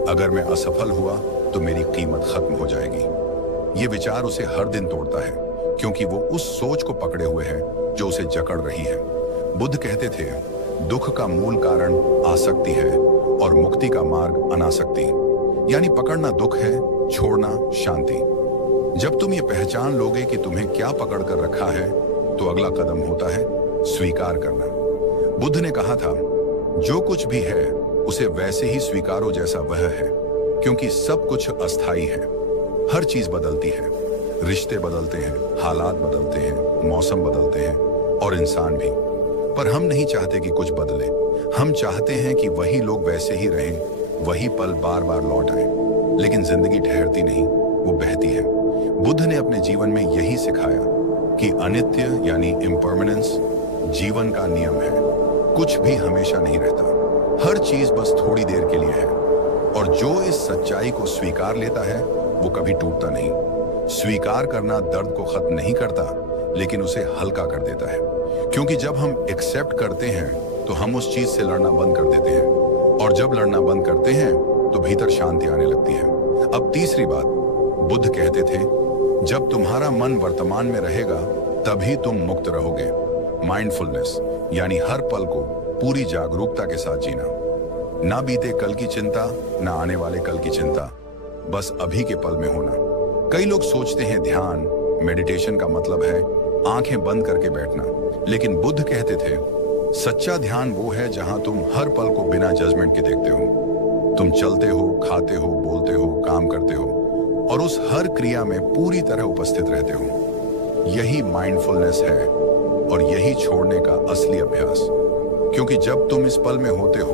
अगर मैं असफल हुआ तो मेरी कीमत खत्म हो जाएगी। ये विचार उसे हर दिन तोड़ता है, क्योंकि वो उस सोच को पकड़े हुए है जो उसे जकड़ रही है। बुद्ध कहते थे, दुख का मूल कारण आसक्ति है और मुक्ति का मार्ग अनासक्ति। यानी पकड़ना दुख है, छोड़ना शांति। जब तुम ये पहचान लोगे कि तुम्हें क्या पकड़ कर रखा है, तो अगला कदम होता है स्वीकार करना। बुद्ध ने कहा था, जो कुछ भी है उसे वैसे ही स्वीकारो जैसा वह है, क्योंकि सब कुछ अस्थाई है। हर चीज बदलती है, रिश्ते बदलते हैं, हालात बदलते हैं, मौसम बदलते हैं और इंसान भी। पर हम नहीं चाहते कि कुछ बदले, हम चाहते हैं कि वही लोग वैसे ही रहें, वही पल बार बार लौट आए। लेकिन जिंदगी ठहरती नहीं, वो बहती है। बुद्ध ने अपने जीवन में यही सिखाया कि अनित्य यानी इम्परमानेंस जीवन का नियम है। कुछ भी हमेशा नहीं रहता, हर चीज बस थोड़ी देर के लिए है। और जो इस सच्चाई को स्वीकार लेता है वो कभी टूटता नहीं। स्वीकार करना दर्द को खत्म नहीं करता, लेकिन उसे हल्का कर देता है। क्योंकि जब हम एक्सेप्ट करते हैं तो हम उस चीज से लड़ना बंद कर देते हैं, और जब लड़ना बंद करते हैं तो भीतर शांति आने लगती है। अब तीसरी बात, बुद्ध कहते थे, जब तुम्हारा मन वर्तमान में रहेगा तभी तुम मुक्त रहोगे। माइंडफुलनेस यानी हर पल को पूरी जागरूकता के साथ जीना। ना बीते कल की चिंता, ना आने वाले कल की चिंता, बस अभी के पल में होना। कई लोग सोचते हैं ध्यान, मेडिटेशन का मतलब है आंखें बंद करके बैठना, लेकिन बुद्ध कहते थे सच्चा ध्यान वो है जहां तुम हर पल को बिना जजमेंट के देखते हो। तुम चलते हो, खाते हो, बोलते हो, काम करते हो और उस हर क्रिया में पूरी तरह उपस्थित रहते हो। यही माइंडफुलनेस है और यही छोड़ने का असली अभ्यास। क्योंकि जब तुम इस पल में होते हो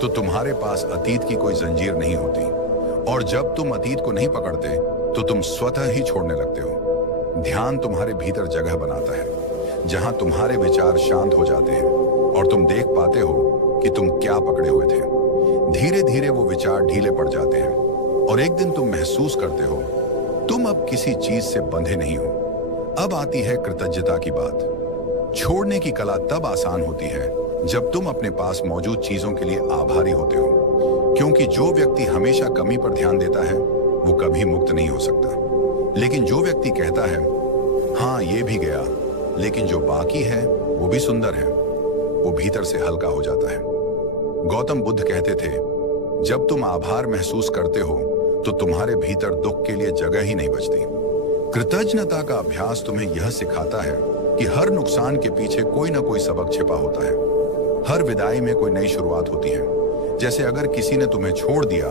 तो तुम्हारे पास अतीत की कोई जंजीर नहीं होती, और जब तुम अतीत को नहीं पकड़ते तो तुम स्वतः ही छोड़ने लगते हो। ध्यान तुम्हारे भीतर जगह बनाता है जहां तुम्हारे विचार शांत हो जाते हैं और तुम देख पाते हो कि तुम क्या पकड़े हुए थे। धीरे धीरे वो विचार ढीले पड़ जाते हैं और एक दिन तुम महसूस करते हो तुम अब किसी चीज से बंधे नहीं हो। अब आती है कृतज्ञता की बात। छोड़ने की कला तब आसान होती है जब तुम अपने पास मौजूद चीजों के लिए आभारी होते हो, क्योंकि जो व्यक्ति हमेशा कमी पर ध्यान देता है वो कभी मुक्त नहीं हो सकता। लेकिन जो व्यक्ति कहता है हाँ ये भी गया, लेकिन जो बाकी है वो भी सुंदर है, वो भीतर से हल्का हो जाता है। गौतम बुद्ध कहते थे जब तुम आभार महसूस करते हो तो तुम्हारे भीतर दुख के लिए जगह ही नहीं बचती। कृतज्ञता का अभ्यास तुम्हें यह सिखाता है कि हर नुकसान के पीछे कोई ना कोई सबक छिपा होता है। हर विदाई में कोई नई शुरुआत होती है। जैसे अगर किसी ने तुम्हें छोड़ दिया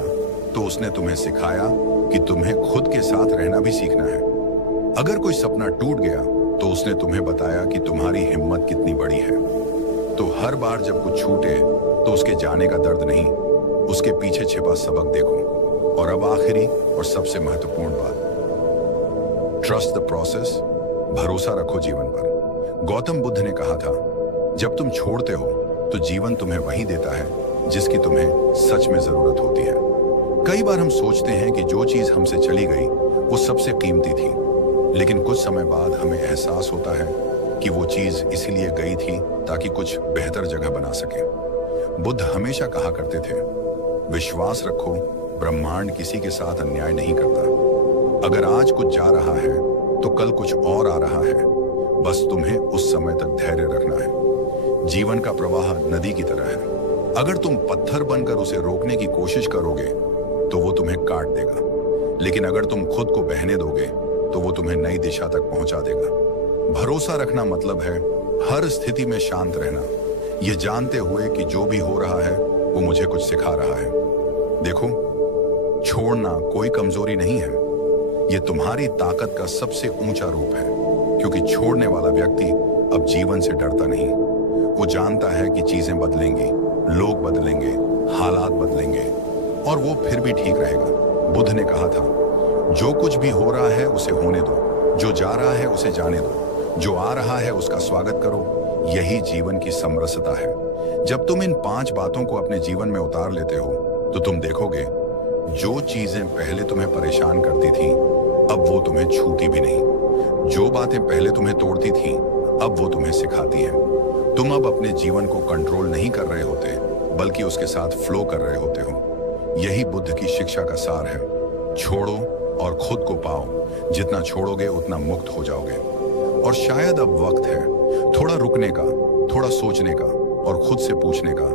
तो उसने तुम्हें सिखाया कि तुम्हें खुद के साथ रहना भी सीखना है। अगर कोई सपना टूट गया तो उसने तुम्हें बताया कि तुम्हारी हिम्मत कितनी बड़ी है। तो हर बार जब कुछ छूटे तो उसके जाने का दर्द नहीं, उसके पीछे छिपा सबक देखो। और अब आखिरी और सबसे महत्वपूर्ण बात, ट्रस्ट द प्रोसेस, भरोसा रखो जीवन पर। गौतम बुद्ध ने कहा था जब तुम छोड़ते हो तो जीवन तुम्हें वही देता है जिसकी तुम्हें सच में जरूरत होती है। कई बार हम सोचते हैं कि जो चीज हमसे चली गई वो सबसे कीमती थी, लेकिन कुछ समय बाद हमें एहसास होता है कि वो चीज इसीलिए गई थी ताकि कुछ बेहतर जगह बना सके। बुद्ध हमेशा कहा करते थे विश्वास रखो, ब्रह्मांड किसी के साथ अन्याय नहीं करता। अगर आज कुछ जा रहा है तो कल कुछ और आ रहा है, बस तुम्हें उस समय तक धैर्य रखना है। जीवन का प्रवाह नदी की तरह है। अगर तुम पत्थर बनकर उसे रोकने की कोशिश करोगे तो वो तुम्हें काट देगा, लेकिन अगर तुम खुद को बहने दोगे तो वो तुम्हें नई दिशा तक पहुंचा देगा। भरोसा रखना मतलब है हर स्थिति में शांत रहना, यह जानते हुए कि जो भी हो रहा है वो मुझे कुछ सिखा रहा है। देखो, छोड़ना कोई कमजोरी नहीं है, यह तुम्हारी ताकत का सबसे ऊंचा रूप है। क्योंकि छोड़ने वाला व्यक्ति अब जीवन से डरता नहीं। वो जानता है कि चीजें बदलेंगी, लोग बदलेंगे, हालात बदलेंगे और वो फिर भी ठीक रहेगा। बुद्ध ने कहा था जो कुछ भी हो रहा है उसे होने दो, जो जा रहा है उसे जाने दो, जो आ रहा है उसका स्वागत करो। यही जीवन की समरसता है। जब तुम इन 5 बातों को अपने जीवन में उतार लेते हो तो तुम देखोगे जो चीजें पहले तुम्हें परेशान करती थी अब वो तुम्हें छूती भी नहीं। जो बातें पहले तुम्हें तोड़ती थी अब वो तुम्हें सिखाती हैं। तुम अब अपने जीवन को कंट्रोल नहीं कर रहे होते, बल्कि उसके साथ फ्लो कर रहे होते हो। यही बुद्ध की शिक्षा का सार है। छोड़ो और खुद को पाओ। जितना छोड़ोगे उतना मुक्त हो जाओगे। और शायद अब वक्त है थोड़ा रुकने का, थोड़ा सोचने का और खुद से पूछने का,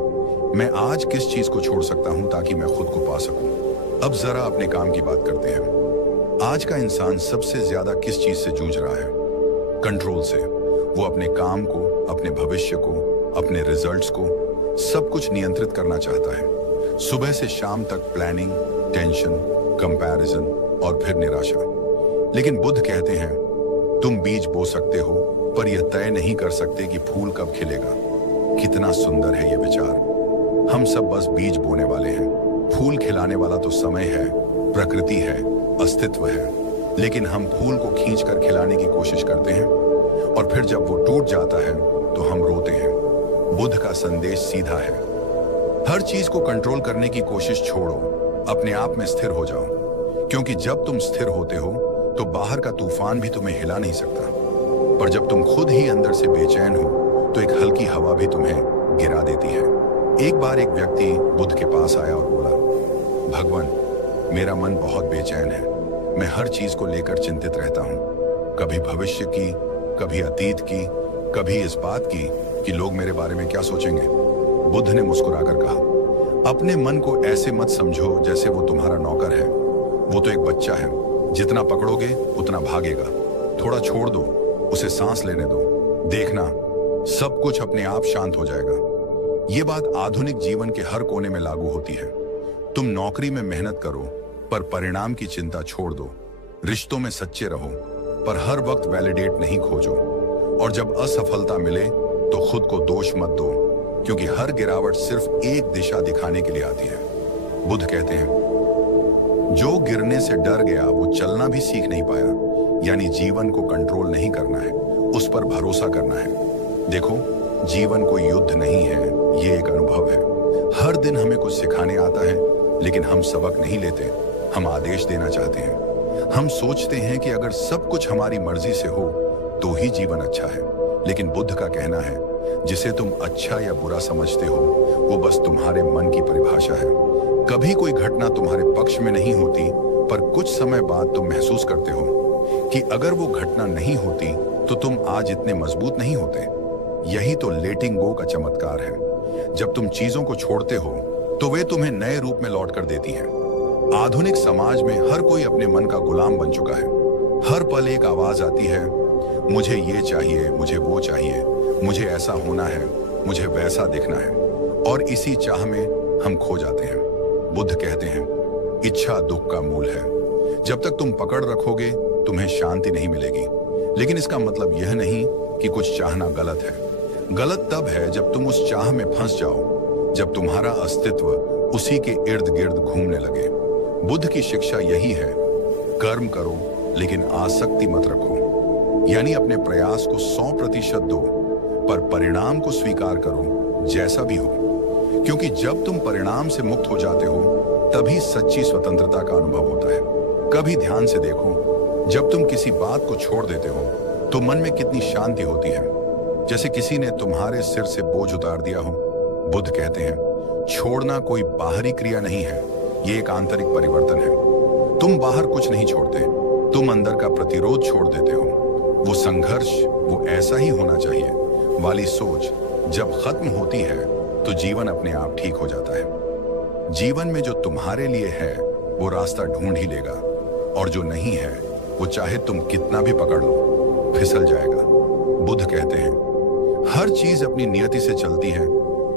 मैं आज किस चीज को छोड़ सकता हूं ताकि मैं खुद को पा सकूं। अब जरा अपने काम की बात करते हैं। आज का इंसान सबसे ज्यादा किस चीज से जूझ रहा है? कंट्रोल से। वो अपने काम को, अपने भविष्य को, अपने रिजल्ट्स को, सब कुछ नियंत्रित करना चाहता है। सुबह से शाम तक प्लानिंग, टेंशन, कंपैरिजन और फिर निराशा। लेकिन बुद्ध कहते हैं तुम बीज बो सकते हो पर यह तय नहीं कर सकते कि फूल कब खिलेगा। कितना सुंदर है यह विचार। हम सब बस बीज बोने वाले हैं। फूल खिलाने वाला तो समय है, प्रकृति है, अस्तित्व है। लेकिन हम फूल को खींचकर खिलाने की कोशिश करते हैं और फिर जब वो टूट जाता है तो हम रोते हैं। बुद्ध का संदेश सीधा है, हर चीज को कंट्रोल करने की कोशिश छोड़ो, अपने आप में स्थिर हो जाओ। क्योंकि जब तुम स्थिर होते हो तो बाहर का तूफान भी तुम्हें हिला नहीं सकता। पर जब तुम खुद ही अंदर से बेचैन हो तो एक हल्की हवा भी तुम्हें गिरा देती है। एक बार एक व्यक्ति बुद्ध के पास आया और बोला, भगवान, मेरा मन बहुत बेचैन है। मैं हर चीज को लेकर चिंतित रहता हूँ, कभी भविष्य की, कभी अतीत की, कभी इस बात की कि लोग मेरे बारे में क्या सोचेंगे। बुद्ध ने मुस्कुराकर कहा, अपने मन को ऐसे मत समझो जैसे वो तुम्हारा नौकर है। वो तो एक बच्चा है, जितना पकड़ोगे उतना भागेगा। थोड़ा छोड़ दो, उसे सांस लेने दो, देखना सब कुछ अपने आप शांत हो जाएगा। ये बात आधुनिक जीवन के हर कोने में लागू होती है। तुम नौकरी में मेहनत करो पर परिणाम की चिंता छोड़ दो। रिश्तों में सच्चे रहो पर हर वक्त वैलिडेट नहीं खोजो। और जब असफलता मिले तो खुद को दोष मत दो, क्योंकि हर गिरावट सिर्फ एक दिशा दिखाने के लिए आती है। बुद्ध कहते हैं, जो गिरने से डर गया वो चलना भी सीख नहीं पाया। यानी जीवन को कंट्रोल नहीं करना है, उस पर भरोसा करना है। देखो, जीवन कोई युद्ध नहीं है, ये एक अनुभव है। हर दिन हमें कुछ सिखाने आता है, लेकिन हम सबक नहीं लेते, हम आदेश देना चाहते हैं। हम सोचते हैं कि अगर सब कुछ हमारी मर्जी से हो तो ही जीवन अच्छा है। लेकिन बुद्ध का कहना है, जिसे तुम अच्छा या बुरा समझते हो वो बस तुम्हारे मन की परिभाषा है। कभी कोई घटना तुम्हारे पक्ष में नहीं होती, पर कुछ समय बाद तुम महसूस करते हो कि अगर वो घटना नहीं होती तो तुम आज इतने मजबूत नहीं होते। यही तो लेटिंग गो का चमत्कार है। जब तुम चीजों को छोड़ते हो तो वे तुम्हें नए रूप में लौट कर देती हैं। आधुनिक समाज में हर कोई अपने मन का गुलाम बन चुका है। हर पल एक आवाज आती है, मुझे ये चाहिए, मुझे वो चाहिए, मुझे ऐसा होना है, मुझे वैसा दिखना है। और इसी चाह में हम खो जाते हैं। बुद्ध कहते हैं, इच्छा दुख का मूल है। जब तक तुम पकड़ रखोगे तुम्हें शांति नहीं मिलेगी। लेकिन इसका मतलब यह नहीं कि कुछ चाहना गलत है। गलत तब है जब तुम उस चाह में फंस जाओ, जब तुम्हारा अस्तित्व उसी के इर्द गिर्द घूमने लगे। बुद्ध की शिक्षा यही है, कर्म करो लेकिन आसक्ति मत रखो। यानी अपने प्रयास को 100% दो, पर परिणाम को स्वीकार करो जैसा भी हो। क्योंकि जब तुम परिणाम से मुक्त हो जाते हो तभी सच्ची स्वतंत्रता का अनुभव होता है। कभी ध्यान से देखो, जब तुम किसी बात को छोड़ देते हो तो मन में कितनी शांति होती है, जैसे किसी ने तुम्हारे सिर से बोझ उतार दिया हो। बुद्ध कहते हैं, छोड़ना कोई बाहरी क्रिया नहीं है, ये एक आंतरिक परिवर्तन है। तुम बाहर कुछ नहीं छोड़ते, तुम अंदर का प्रतिरोध छोड़ देते हो। वो संघर्ष, वो ऐसा ही होना चाहिए वाली सोच जब खत्म होती है तो जीवन अपने आप ठीक हो जाता है। जीवन में जो तुम्हारे लिए है वो रास्ता ढूंढ ही लेगा, और जो नहीं है वो चाहे तुम कितना भी पकड़ लो फिसल जाएगा। बुद्ध कहते हैं, हर चीज अपनी नियति से चलती है,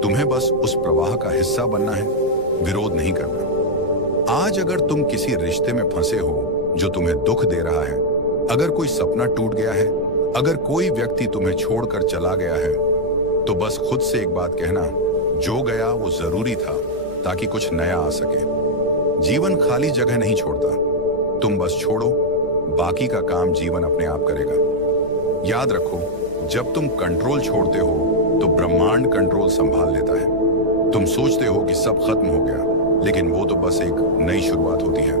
तुम्हें बस उस प्रवाह का हिस्सा बनना है, विरोध नहीं करना। आज अगर तुम किसी रिश्ते में फंसे हो जो तुम्हें दुख दे रहा है, अगर कोई सपना टूट गया है, अगर कोई व्यक्ति तुम्हें छोड़कर चला गया है, तो बस खुद से एक बात कहना, जो गया वो जरूरी था ताकि कुछ नया आ सके। जीवन खाली जगह नहीं छोड़ता, तुम बस छोड़ो, बाकी का काम जीवन अपने आप करेगा। याद रखो, जब तुम कंट्रोल छोड़ते हो तो ब्रह्मांड कंट्रोल संभाल लेता है। तुम सोचते हो कि सब खत्म हो गया, लेकिन वो तो बस एक नई शुरुआत होती है।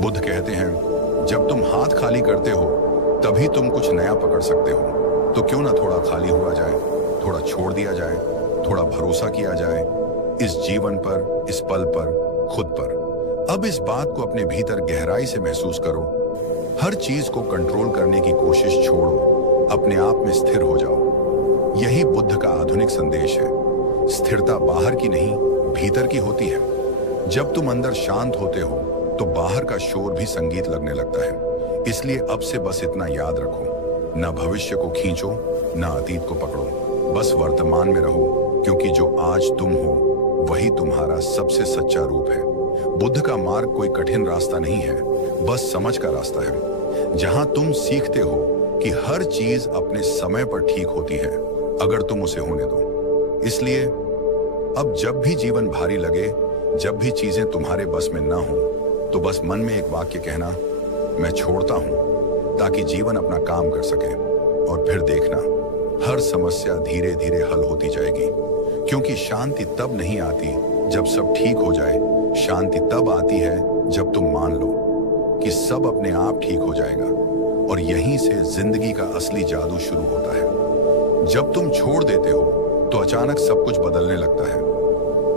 बुद्ध कहते हैं, जब तुम हाथ खाली करते हो तभी तुम कुछ नया पकड़ सकते हो। तो क्यों ना थोड़ा खाली हुआ जाए, थोड़ा छोड़ दिया जाए, थोड़ा भरोसा किया जाए इस जीवन पर, इस पल पर, खुद पर। अब इस बात को अपने भीतर गहराई से महसूस करो। हर चीज को कंट्रोल करने की कोशिश छोड़ो, अपने आप में स्थिर हो जाओ। यही बुद्ध का आधुनिक संदेश है। स्थिरता बाहर की नहीं, भीतर की होती है। जब तुम अंदर शांत होते हो तो बाहर का शोर भी संगीत लगने लगता है। इसलिए अब से बस इतना याद रखो, ना भविष्य को खींचो, ना अतीत को पकड़ो, बस वर्तमान में रहो, क्योंकि जो आज तुम हो वही तुम्हारा सबसे सच्चा रूप है। बुद्ध का मार्ग कोई कठिन रास्ता नहीं है, बस समझ का रास्ता है, जहां तुम सीखते हो कि हर चीज अपने समय पर ठीक होती है अगर तुम उसे होने दो। इसलिए अब जब भी जीवन भारी लगे, जब भी चीजें तुम्हारे बस में ना हो, तो बस मन में एक वाक्य कहना, मैं छोड़ता हूं, ताकि जीवन अपना काम कर सके। और फिर देखना, हर समस्या धीरे धीरे हल होती जाएगी। क्योंकि शांति तब नहीं आती जब सब ठीक हो जाए, शांति तब आती है जब तुम मान लो कि सब अपने आप ठीक हो जाएगा। और यहीं से जिंदगी का असली जादू शुरू होता है। जब तुम छोड़ देते हो तो अचानक सब कुछ बदलने लगता है,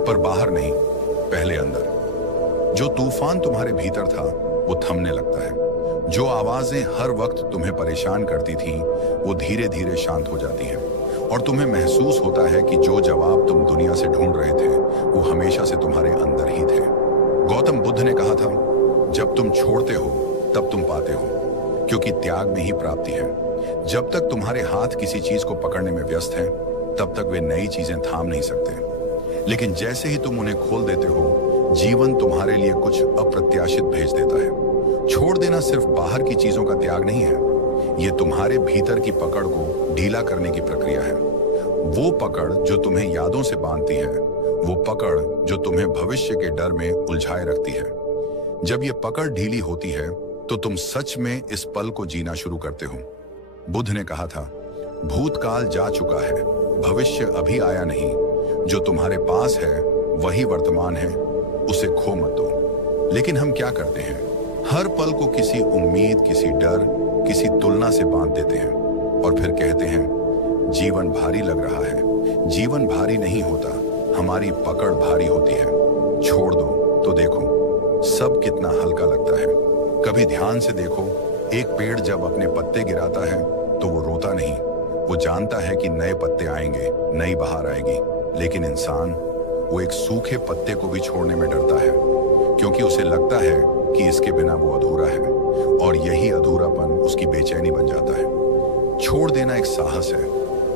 पर बाहर नहीं, पहले अंदर। जो तूफान तुम्हारे भीतर था वो थमने लगता है। जो आवाजें हर वक्त तुम्हें परेशान करती थीं, वो धीरे धीरे शांत हो जाती हैं। और तुम्हें महसूस होता है कि जो जवाब तुम दुनिया से ढूंढ रहे थे वो हमेशा से तुम्हारे अंदर ही थे। गौतम बुद्ध ने कहा था, जब तुम छोड़ते हो तब तुम पाते हो, क्योंकि त्याग में ही प्राप्ति है। जब तक तुम्हारे हाथ किसी चीज को पकड़ने में व्यस्त हैं, तब तक वे नई चीजें थाम नहीं सकते। लेकिन जैसे ही तुम उन्हें खोल देते हो, जीवन तुम्हारे लिए कुछ अप्रत्याशित भेज देता है। छोड़ देना सिर्फ बाहर की चीजों का त्याग नहीं है, ये तुम्हारे भीतर की पकड़ को ढीला करने की प्रक्रिया है। वो पकड़ जो तुम्हें यादों से बांधती है, वो पकड़ जो तुम्हें भविष्य के डर में उलझाए रखती है। जब ये पकड़ ढीली होती है तो तुम सच में इस पल को जीना शुरू करते हो। बुद्ध ने कहा था, भूतकाल जा चुका है, भविष्य अभी आया नहीं। जो तुम्हारे पास है वही वर्तमान है, उसे खो मत दो। लेकिन हम क्या करते हैं, हर पल को किसी उम्मीद, किसी डर, किसी तुलना से बांध देते हैं और फिर कहते हैं जीवन भारी लग रहा है। जीवन भारी नहीं होता, हमारी पकड़ भारी होती है। छोड़ दो तो देखो सब कितना हल्का लगता है। कभी ध्यान से देखो, एक पेड़ जब अपने पत्ते गिराता है तो वो रोता नहीं, वो जानता है कि नए पत्ते आएंगे, नई बहार आएगी। लेकिन इंसान, वो एक सूखे पत्ते को भी छोड़ने में डरता है, क्योंकि उसे लगता है कि इसके बिना वो अधूरा है, और यही अधूरापन उसकी बेचैनी बन जाता है। छोड़ देना एक साहस है,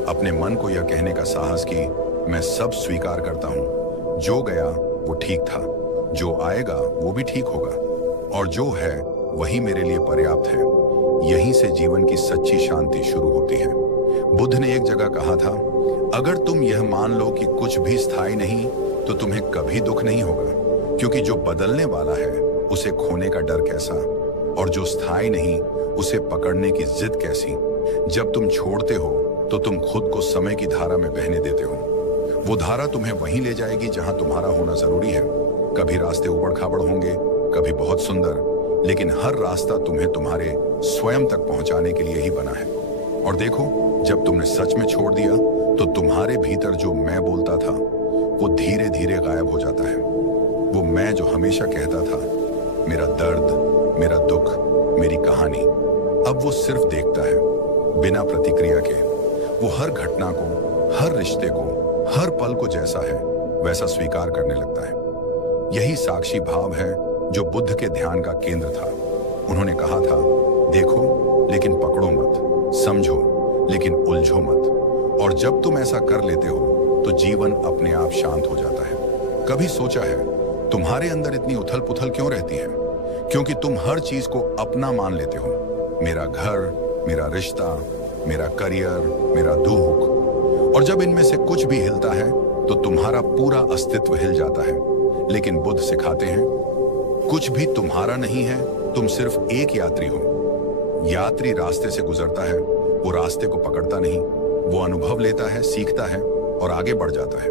अपने मन को यह कहने का साहस कि मैं सब स्वीकार करता हूं, जो गया वो ठीक था, जो आएगा वो भी ठीक होगा, और जो है वही मेरे लिए पर्याप्त है। यहीं से जीवन की सच्ची शांति शुरू होती है। बुद्ध ने एक जगह कहा था, अगर तुम यह मान लो कि कुछ भी स्थायी नहीं, तो तुम्हें कभी दुख नहीं होगा, क्योंकि जो बदलने वाला है उसे खोने का डर कैसा, और जो स्थायी नहीं उसे पकड़ने की जिद कैसी। जब तुम छोड़ते हो तो तुम खुद को समय की धारा में बहने देते हो। वो धारा तुम्हें वहीं ले जाएगी जहां तुम्हारा होना जरूरी है। कभी रास्ते उबड़ खाबड़ होंगे, कभी बहुत सुंदर, लेकिन हर रास्ता तुम्हें तुम्हारे स्वयं तक पहुंचाने के लिए ही बना है। और देखो, जब तुमने सच में छोड़ दिया तो तुम्हारे भीतर जो मैं बोलता था वो धीरे धीरे गायब हो जाता है। वो मैं जो हमेशा कहता था, मेरा दर्द, मेरा दुख, मेरी कहानी, अब वो सिर्फ देखता है, बिना प्रतिक्रिया के। वो हर घटना को, हर रिश्ते को, हर पल को जैसा है वैसा स्वीकार करने लगता है। यही साक्षी भाव है जो बुद्ध के ध्यान का केंद्र था। उन्होंने कहा था, देखो लेकिन पकड़ो मत, समझो लेकिन उलझो मत। और जब तुम ऐसा कर लेते हो तो जीवन अपने आप शांत हो जाता है। कभी सोचा है, तुम्हारे अंदर इतनी उथल पुथल क्यों रहती है? क्योंकि तुम हर चीज को अपना मान लेते हो। मेरा घर, मेरा रिश्ता, मेरा करियर, मेरा दुख। और जब इनमें से कुछ भी हिलता है तो तुम्हारा पूरा अस्तित्व हिल जाता है। लेकिन बुद्ध सिखाते हैं, कुछ भी तुम्हारा नहीं है, तुम सिर्फ एक यात्री हो। यात्री रास्ते से गुजरता है, वो रास्ते को पकड़ता नहीं, वो अनुभव लेता है, सीखता है और आगे बढ़ जाता है।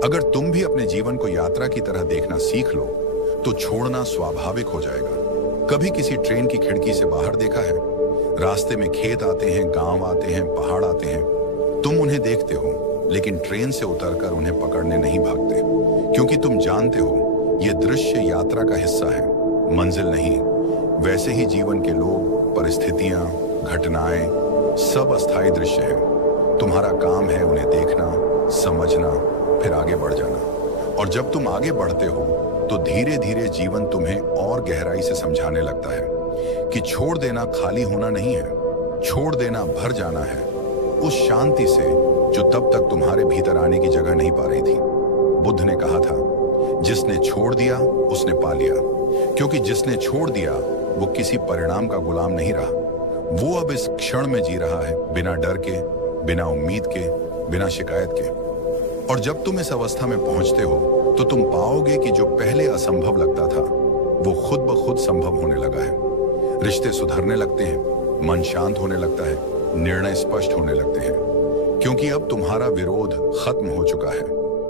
अगर तुम भी अपने जीवन को यात्रा की तरह देखना सीख लो तो छोड़ना स्वाभाविक हो जाएगा। कभी किसी ट्रेन की खिड़की से बाहर देखा है? रास्ते में खेत आते हैं, गांव आते हैं, पहाड़ आते हैं, तुम उन्हें देखते हो, लेकिन ट्रेन से उतरकर उन्हें पकड़ने नहीं भागते, क्योंकि तुम जानते हो ये दृश्य यात्रा का हिस्सा है, मंजिल नहीं। वैसे ही जीवन के लोग, परिस्थितियां, घटनाएं सब अस्थायी दृश्य हैं। तुम्हारा काम है उन्हें देखना, समझना, फिर आगे बढ़ जाना। और जब तुम आगे बढ़ते हो तो धीरे धीरे जीवन तुम्हें और गहराई से समझाने लगता है कि छोड़ देना खाली होना नहीं है, छोड़ देना भर जाना है उस शांति से जो तब तक तुम्हारे भीतर आने की जगह नहीं पा रही थी। बुद्ध ने कहा था, जिसने छोड़ दिया उसने पा लिया, क्योंकि जिसने छोड़ दिया वो किसी परिणाम का गुलाम नहीं रहा। वो अब इस क्षण में जी रहा है, बिना डर के, बिना उम्मीद के, बिना शिकायत के। और जब तुम इस अवस्था में पहुंचते हो तो तुम पाओगे कि जो पहले असंभव लगता था वो खुद ब खुद संभव होने लगा है। रिश्ते सुधरने लगते हैं, मन शांत होने लगता है, निर्णय स्पष्ट होने लगते हैं, क्योंकि अब तुम्हारा विरोध खत्म हो चुका है।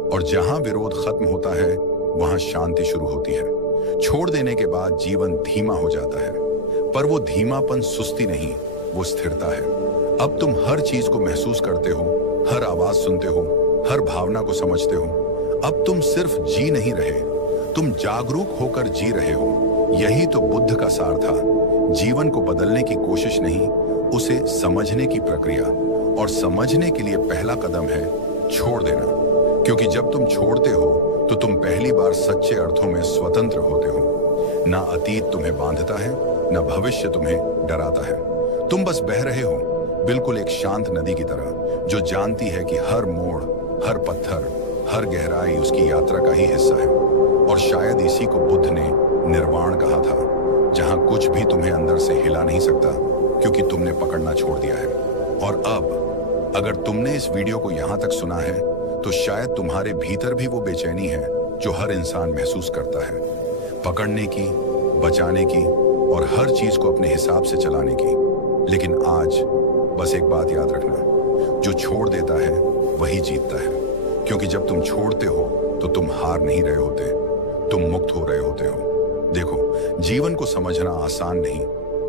और जहां विरोध खत्म होता है वहां शांति शुरू होती है। छोड़ देने के बाद जीवन धीमा हो जाता है, पर वो धीमापन सुस्ती नहीं, वो स्थिरता है। अब तुम हर चीज को महसूस करते हो, हर आवाज सुनते हो, हर भावना को समझते हो। अब तुम सिर्फ जी नहीं रहे, तुम जागरूक होकर जी रहे हो। यही तो बुद्ध का सार था, जीवन को बदलने की कोशिश नहीं, उसे समझने की प्रक्रिया। और समझने के लिए पहला कदम है छोड़ देना, क्योंकि जब तुम छोड़ते हो तो तुम पहली बार सच्चे अर्थों में स्वतंत्र होते हो। ना अतीत तुम्हें बांधता है, ना भविष्य तुम्हें डराता है। तुम बस बह रहे हो, बिल्कुल एक शांत नदी की तरह, जो जानती है कि हर मोड़, हर पत्थर, हर गहराई उसकी यात्रा का ही हिस्सा है। और शायद इसी को बुद्ध ने निर्वाण कहा था, जहां कुछ भी तुम्हें अंदर से हिला नहीं सकता, क्योंकि तुमने पकड़ना छोड़ दिया है। और अब अगर तुमने इस वीडियो को यहां तक सुना है, तो शायद तुम्हारे भीतर भी वो बेचैनी है जो हर इंसान महसूस करता है, पकड़ने की, बचाने की और हर चीज को अपने हिसाब से चलाने की। लेकिन आज बस एक बात याद रखना, जो छोड़ देता है वही जीतता है, क्योंकि जब तुम छोड़ते हो तो तुम हार नहीं रहे होते, तुम मुक्त हो रहे होते हो। देखो, जीवन को समझना आसान नहीं,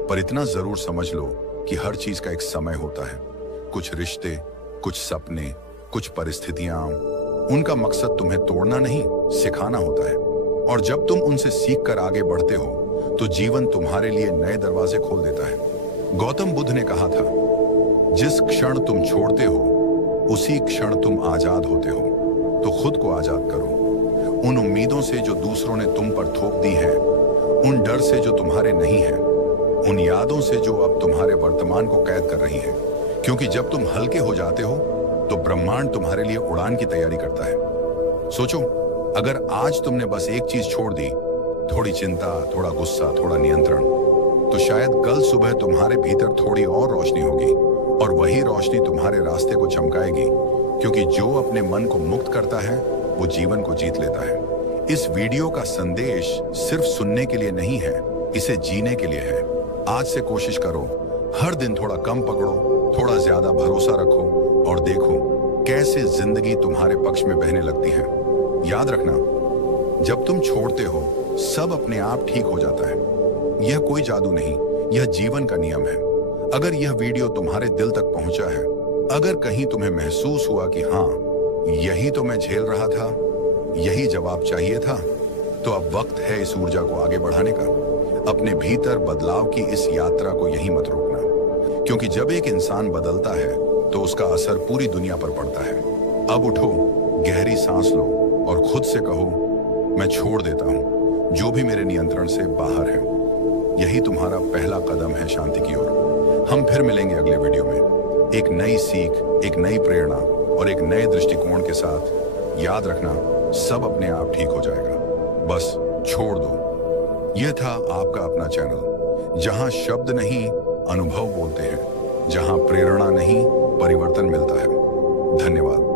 पर इतना जरूर समझ लो कि हर चीज का एक समय होता है। कुछ रिश्ते, कुछ सपने, कुछ परिस्थितियां, उनका मकसद तुम्हें तोड़ना नहीं, सिखाना होता है। और जब तुम उनसे सीख कर आगे बढ़ते हो तो जीवन तुम्हारे लिए नए दरवाजे खोल देता है। गौतम बुद्ध ने कहा था, जिस क्षण तुम छोड़ते हो उसी क्षण तुम आजाद होते हो। तो खुद को आजाद करो उन उम्मीदों से जो दूसरों ने तुम पर थोप दी है, उन डर से जो तुम्हारे नहीं है, उन यादों से जो अब तुम्हारे वर्तमान को कैद कर रही है। क्योंकि जब तुम हल्के हो जाते हो तो ब्रह्मांड तुम्हारे लिए उड़ान की तैयारी करता है। सोचो, अगर आज तुमने बस एक चीज छोड़ दी, थोड़ी चिंता, थोड़ा गुस्सा, थोड़ा नियंत्रण, तो शायद कल सुबह तुम्हारे भीतर थोड़ी और रोशनी होगी, और वही रोशनी तुम्हारे रास्ते को चमकाएगी। क्योंकि जो अपने मन को मुक्त करता है वो जीवन को जीत लेता है। इस वीडियो का संदेश सिर्फ सुनने के लिए नहीं है, इसे जीने के लिए है। आज से कोशिश करो, हर दिन थोड़ा कम पकड़ो, थोड़ा ज्यादा भरोसा रखो, और देखो कैसे जिंदगी तुम्हारे पक्ष में बहने लगती है। याद रखना, जब तुम छोड़ते हो सब अपने आप ठीक हो जाता है। यह कोई जादू नहीं, यह जीवन का नियम है। अगर यह वीडियो तुम्हारे दिल तक पहुंचा है, अगर कहीं तुम्हें महसूस हुआ कि हाँ, यही तो मैं झेल रहा था, यही जवाब चाहिए था, तो अब वक्त है इस ऊर्जा को आगे बढ़ाने का। अपने भीतर बदलाव की इस यात्रा को यहीं मत रोकना, क्योंकि जब एक इंसान बदलता है तो उसका असर पूरी दुनिया पर पड़ता है। अब उठो, गहरी सांस लो और खुद से कहो, मैं छोड़ देता हूं जो भी मेरे नियंत्रण से बाहर है। यही तुम्हारा पहला कदम है शांति की ओर। हम फिर मिलेंगे अगले वीडियो में, एक नई सीख, एक नई प्रेरणा और एक नए दृष्टिकोण के साथ। याद रखना, सब अपने आप ठीक हो जाएगा, बस छोड़ दो। यह था आपका अपना चैनल, जहां शब्द नहीं अनुभव बोलते हैं, जहां प्रेरणा नहीं परिवर्तन मिलता है। धन्यवाद।